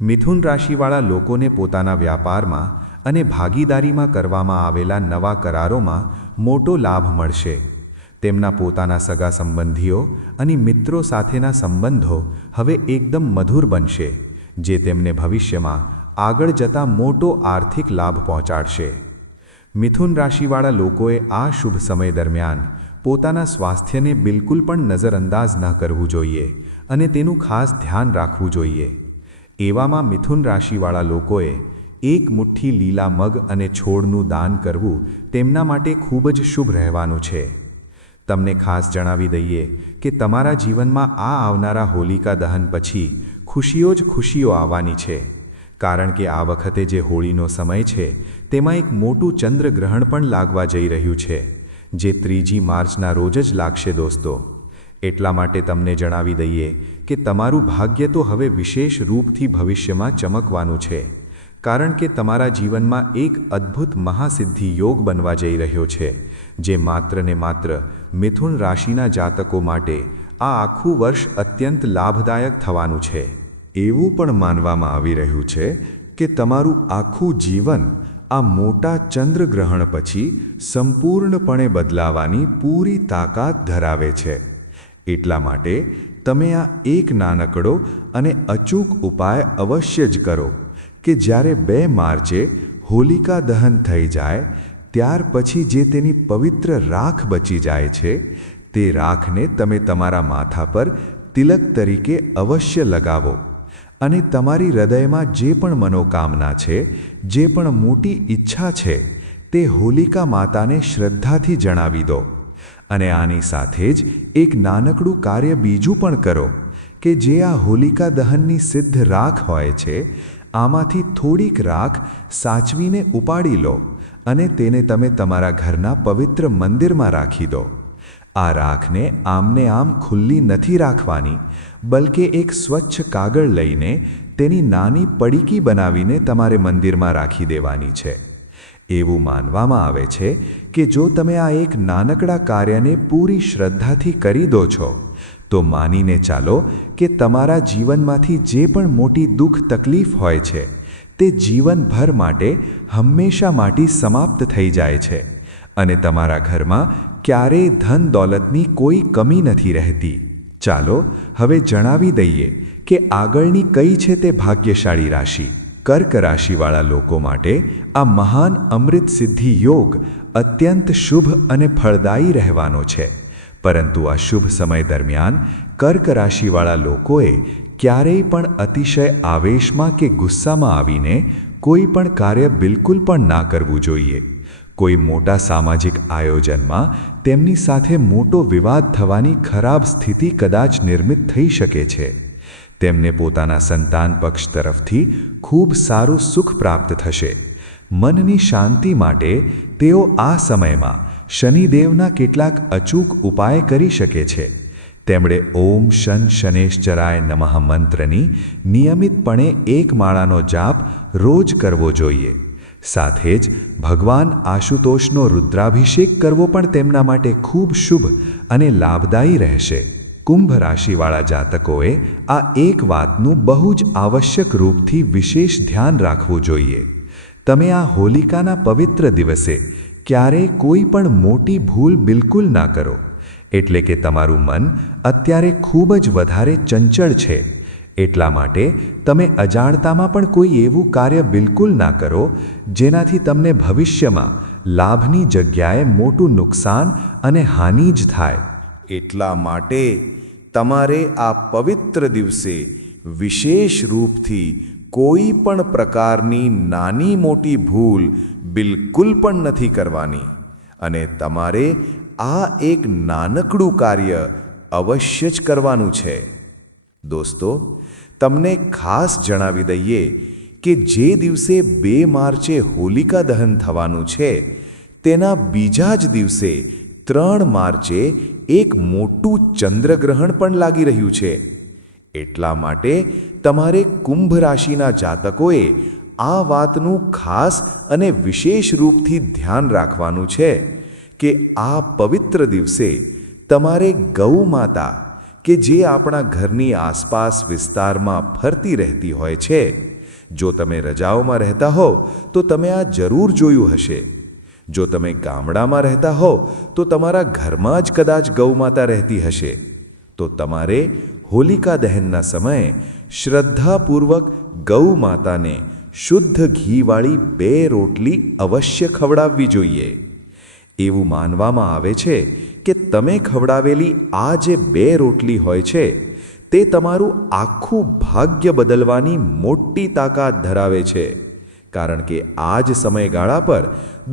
મિથુન રાશિવાળા લોકોને પોતાના વ્યાપારમાં અને ભાગીદારીમાં કરવામાં આવેલા નવા કરારોમાં મોટો લાભ મળશે. તેમના પોતાના સગા સંબંધીઓ અને મિત્રો સાથેના સંબંધો હવે એકદમ મધુર બનશે, જે તેમને ભવિષ્યમાં આગળ જતા મોટો આર્થિક લાભ પહોંચાડશે. મિથુન રાશિવાળા લોકોએ આ શુભ સમય દરમિયાન પોતાના સ્વાસ્થ્યને બિલકુલ પણ નજરઅંદાજ ન કરવું જોઈએ અને તેનું ખાસ ધ્યાન રાખવું જોઈએ. એવામાં મિથુન રાશિવાળા લોકોએ એક મુઠ્ઠી લીલા મગ અને છોડનું દાન કરવું તેમના માટે ખૂબ જ શુભ રહેવાનું છે. તમને ખાસ જણાવી દઈએ કે તમારા જીવનમાં આ આવનારા હોલિકા દહન પછી ખુશીઓ જ ખુશીઓ આવવાની છે. કારણ કે આ વખતે જે હોળીનો સમય છે તેમાં એક મોટું ચંદ્રગ્રહણ પણ લાગવા જઈ રહ્યું છે, જે 3 માર્ચના રોજ જ લાગશે દોસ્તો. એટલા માટે તમને જણાવી દઈએ કે તમારું ભાગ્ય તો હવે વિશેષ રૂપથી ભવિષ્યમાં ચમકવાનું છે. કારણ કે તમારા જીવનમાં એક અદ્ભુત મહાસિદ્ધિ યોગ બનવા જઈ રહ્યો છે, જે માત્ર ને માત્ર મિથુન રાશિના જાતકો માટે આ આખું વર્ષ અત્યંત લાભદાયક થવાનું છે. એવું પણ માનવામાં આવી રહ્યું છે કે તમારું આખું જીવન આ મોટા ચંદ્રગ્રહણ પછી સંપૂર્ણપણે બદલાવાની પૂરી તાકાત ધરાવે છે. એટલા માટે તમે આ એક નાનકડો અને અચૂક ઉપાય અવશ્ય જ કરો કે જ્યારે 2 માર્ચે હોલિકા દહન થઈ જાય ત્યાર પછી જે તેની પવિત્ર રાખ બચી જાય છે તે રાખને તમે તમારા માથા પર તિલક તરીકે અવશ્ય લગાવો અને તમારી હૃદયમાં જે પણ મનોકામના છે, જે પણ મોટી ઈચ્છા છે તે હોલિકા માતાને શ્રદ્ધાથી જણાવી દો. અને આની સાથે જ એક નાનકડું કાર્ય બીજું પણ કરો કે જે આ હોલિકા દહનની સિદ્ધ રાખ હોય છે આમાંથી થોડીક રાખ સાચવીને ઉપાડી લો અને તેને તમે તમારા ઘરના પવિત્ર મંદિરમાં રાખી દો. આ રાખને આમને આમ ખુલ્લી નથી રાખવાની, બલકે એક સ્વચ્છ કાગળ લઈને તેની નાની પડીકી બનાવીને તમારે મંદિરમાં રાખી દેવાની છે. એવું માનવામાં આવે છે કે જો તમે આ એક નાનકડા કાર્યને પૂરી શ્રદ્ધાથી કરી દો છો તો માનીને ચાલો કે તમારા જીવનમાંથી જે પણ મોટી દુઃખ તકલીફ હોય છે તે જીવનભર માટે હંમેશા માટે સમાપ્ત થઈ જાય છે અને તમારા ઘરમાં ક્યારેય ધન દોલતની કોઈ કમી નથી રહેતી. ચાલો હવે જણાવી દઈએ કે આગળની કઈ છે તે ભાગ્યશાળી રાશિ. કર્ક રાશિવાળા લોકો માટે આ મહાન અમૃત સિદ્ધિ યોગ અત્યંત શુભ અને ફળદાયી રહેવાનો છે. પરંતુ આ શુભ સમય દરમિયાન કર્ક રાશિવાળા લોકોએ ક્યારેય પણ અતિશય આવેશમાં કે ગુસ્સામાં આવીને કોઈ પણ કાર્ય બિલકુલ પણ ના કરવું જોઈએ. કોઈ મોટા સામાજિક આયોજનમાં તેમની સાથે મોટો વિવાદ થવાની ખરાબ સ્થિતિ કદાચ નિર્મિત થઈ શકે છે. તેમને પોતાના સંતાન પક્ષ તરફથી ખૂબ સારું સુખ પ્રાપ્ત થશે. મનની શાંતિ માટે તેઓ આ સમયમાં શનિદેવના કેટલાક અચૂક ઉપાય કરી શકે છે. તેમણે ઓમ શન શનેશ્ચરાય નમઃ મંત્રની નિયમિતપણે એક માળાનો જાપ રોજ કરવો જોઈએ. સાથે જ ભગવાન આશુતોષનો રુદ્રાભિષેક કરવો પણ તેમના માટે ખૂબ શુભ અને લાભદાયી રહેશે. કુંભ રાશિવાળા જાતકોએ આ એક વાતનું બહુ જ આવશ્યક રૂપથી વિશેષ ધ્યાન રાખવું જોઈએ. તમે આ હોલિકાના પવિત્ર દિવસે ક્યારેય કોઈ પણ મોટી ભૂલ બિલકુલ ના કરો. એટલે કે તમારું મન અત્યારે ખૂબ જ વધારે ચંચળ છે. એટલા માટે તમે અજાણતામાં પણ કોઈ એવું કાર્ય બિલકુલ ના કરો જેનાથી તમને ભવિષ્યમાં લાભની જગ્યાએ મોટું નુકસાન અને હાનિ જ થાય. એટલા માટે તમારે આ પવિત્ર દિવસે વિશેષ રૂપથી કોઈ પણ પ્રકારની નાની મોટી ભૂલ બિલકુલ પણ નથી કરવાની અને તમારે આ એક નાનકડું કાર્ય અવશ્ય જ કરવાનું છે. દોસ્તો, તમને ખાસ જણાવી દઈએ કે જે દિવસે 2 માર્ચે હોલિકા દહન થવાનું છે તેના બીજા જ દિવસે 3 માર્ચે એક મોટું ચંદ્રગ્રહણ પણ લાગી રહ્યું છે. એટલા માટે તમારે કુંભ રાશિના જાતકોએ આ વાતનું ખાસ અને વિશેષ રૂપથી ધ્યાન રાખવાનું છે કે આ પવિત્ર દિવસે તમારે ગૌ માતા કે જે આપણા ઘરની આસપાસ વિસ્તારમાં ફરતી રહેતી હોય છે, જો તમે રજાઓમાં રહેતા હો તો તમે આ જરૂર જોયું હશે. જો તમે ગામડામાં રહેતા હો તો તમારા ઘરમાં જ કદાચ ગૌ માતા રહેતી હશે. તો તમારે હોલિકા દહનના સમયે શ્રદ્ધાપૂર્વક ગૌ માતાને શુદ્ધ ઘીવાળી 2 રોટલી અવશ્ય ખવડાવવી જોઈએ. એવું માનવામાં આવે છે કે તમે ખવડાવેલી આ જે 2 રોટલી હોય છે તે તમારું આખું ભાગ્ય બદલવાની મોટી તાકાત ધરાવે છે. કારણ કે આ જ સમયગાળા પર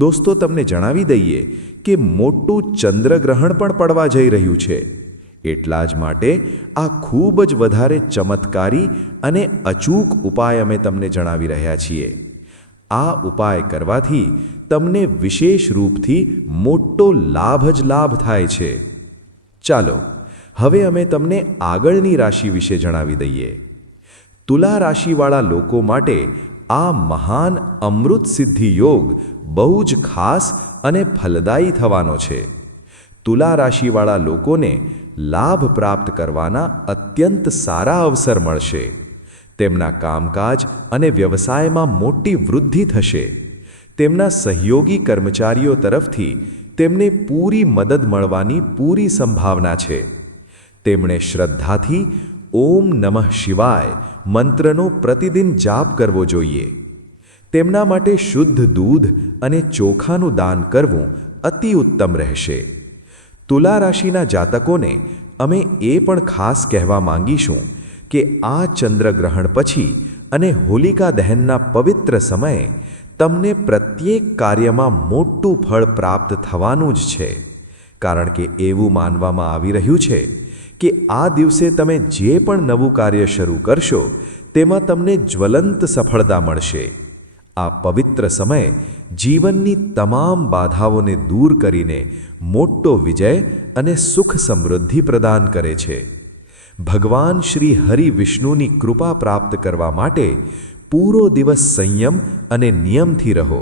દોસ્તો તમને જણાવી દઈએ કે મોટું ચંદ્રગ્રહણ પણ પડવા જઈ રહ્યું છે. એટલા જ માટે આ ખૂબ જ વધારે ચમત્કારી અને અચૂક ઉપાય અમે તમને જણાવી રહ્યા છીએ. આ ઉપાય કરવાથી તમને વિશેષ રૂપથી મોટો લાભ જ લાભ થાય છે. ચાલો હવે અમે તમને આગળની રાશિ વિશે જણાવી દઈએ. તુલા રાશિવાળા લોકો માટે આ મહાન અમૃત સિદ્ધિ યોગ બહુ જ ખાસ અને ફલદાયી થવાનો છે. તુલા રાશિવાળા લોકોને લાભ પ્રાપ્ત કરવાના અત્યંત સારા અવસર મળશે. તેમના કામકાજ અને વ્યવસાયમાં મોટી વૃદ્ધિ થશે. તેમના સહયોગી કર્મચારીઓ તરફથી તેમને પૂરી મદદ મળવાની પૂરી સંભાવના છે. તેમણે શ્રદ્ધાથી ઓમ નમઃ શિવાય મંત્રનો પ્રતિદિન જાપ કરવો જોઈએ. તેમના માટે શુદ્ધ દૂધ અને ચોખાનું દાન કરવું અતિ ઉત્તમ રહેશે. તુલા રાશિના જાતકોને અમે એ પણ ખાસ કહેવા માંગીશું કે આ ચંદ્રગ્રહણ પછી અને હોલિકા દહનના પવિત્ર સમયે તમને પ્રત્યેક કાર્યમાં મોટું ફળ પ્રાપ્ત થવાનું જ છે. કારણ કે એવું માનવામાં આવી રહ્યું છે કે આ દિવસે તમે જે પણ નવું કાર્ય શરૂ કરશો તેમાં તમને જ્વલંત સફળતા મળશે. આ પવિત્ર સમય જીવનની તમામ બાધાઓને દૂર કરીને મોટો વિજય અને સુખ સમૃદ્ધિ પ્રદાન કરે છે. ભગવાન શ્રી હરિ વિષ્ણુની કૃપા પ્રાપ્ત કરવા માટે પૂરો દિવસ સંયમ અને નિયમથી રહો.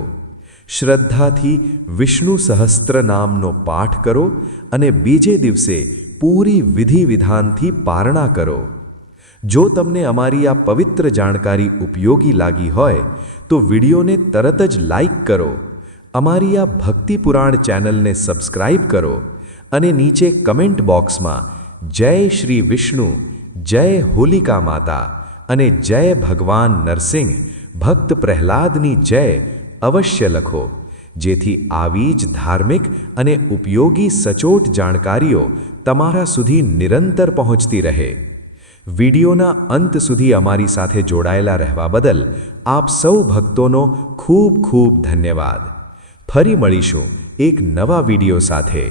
શ્રદ્ધાથી વિષ્ણુ સહસ્ત્ર નામનો પાઠ કરો અને બીજે દિવસે પૂરી વિધિ વિધાનથી પારણા કરો. જો તમને અમારી આ પવિત્ર જાણકારી ઉપયોગી લાગી હોય તો વિડીયોને તરત જ લાઈક કરો, અમારી આ ભક્તિ પુરાણ ચેનલને સબસ્ક્રાઇબ કરો અને નીચે કમેન્ટ બોક્સમાં જય શ્રી વિષ્ણુ, જય હોલિકા માતા અને જય ભગવાન નરસિંહ, ભક્ત પ્રહલાદની જય અવશ્ય લખો, જેથી આવી જ ધાર્મિક અને ઉપયોગી સચોટ જાણકારીઓ તમારા સુધી નિરંતર પહોંચતી રહે. વિડીયોના અંત સુધી અમારી સાથે જોડાયેલા રહેવા બદલ આપ સૌ ભક્તોનો ખૂબ ખૂબ ધન્યવાદ. ફરી મળીશું એક નવા વિડીયો સાથે.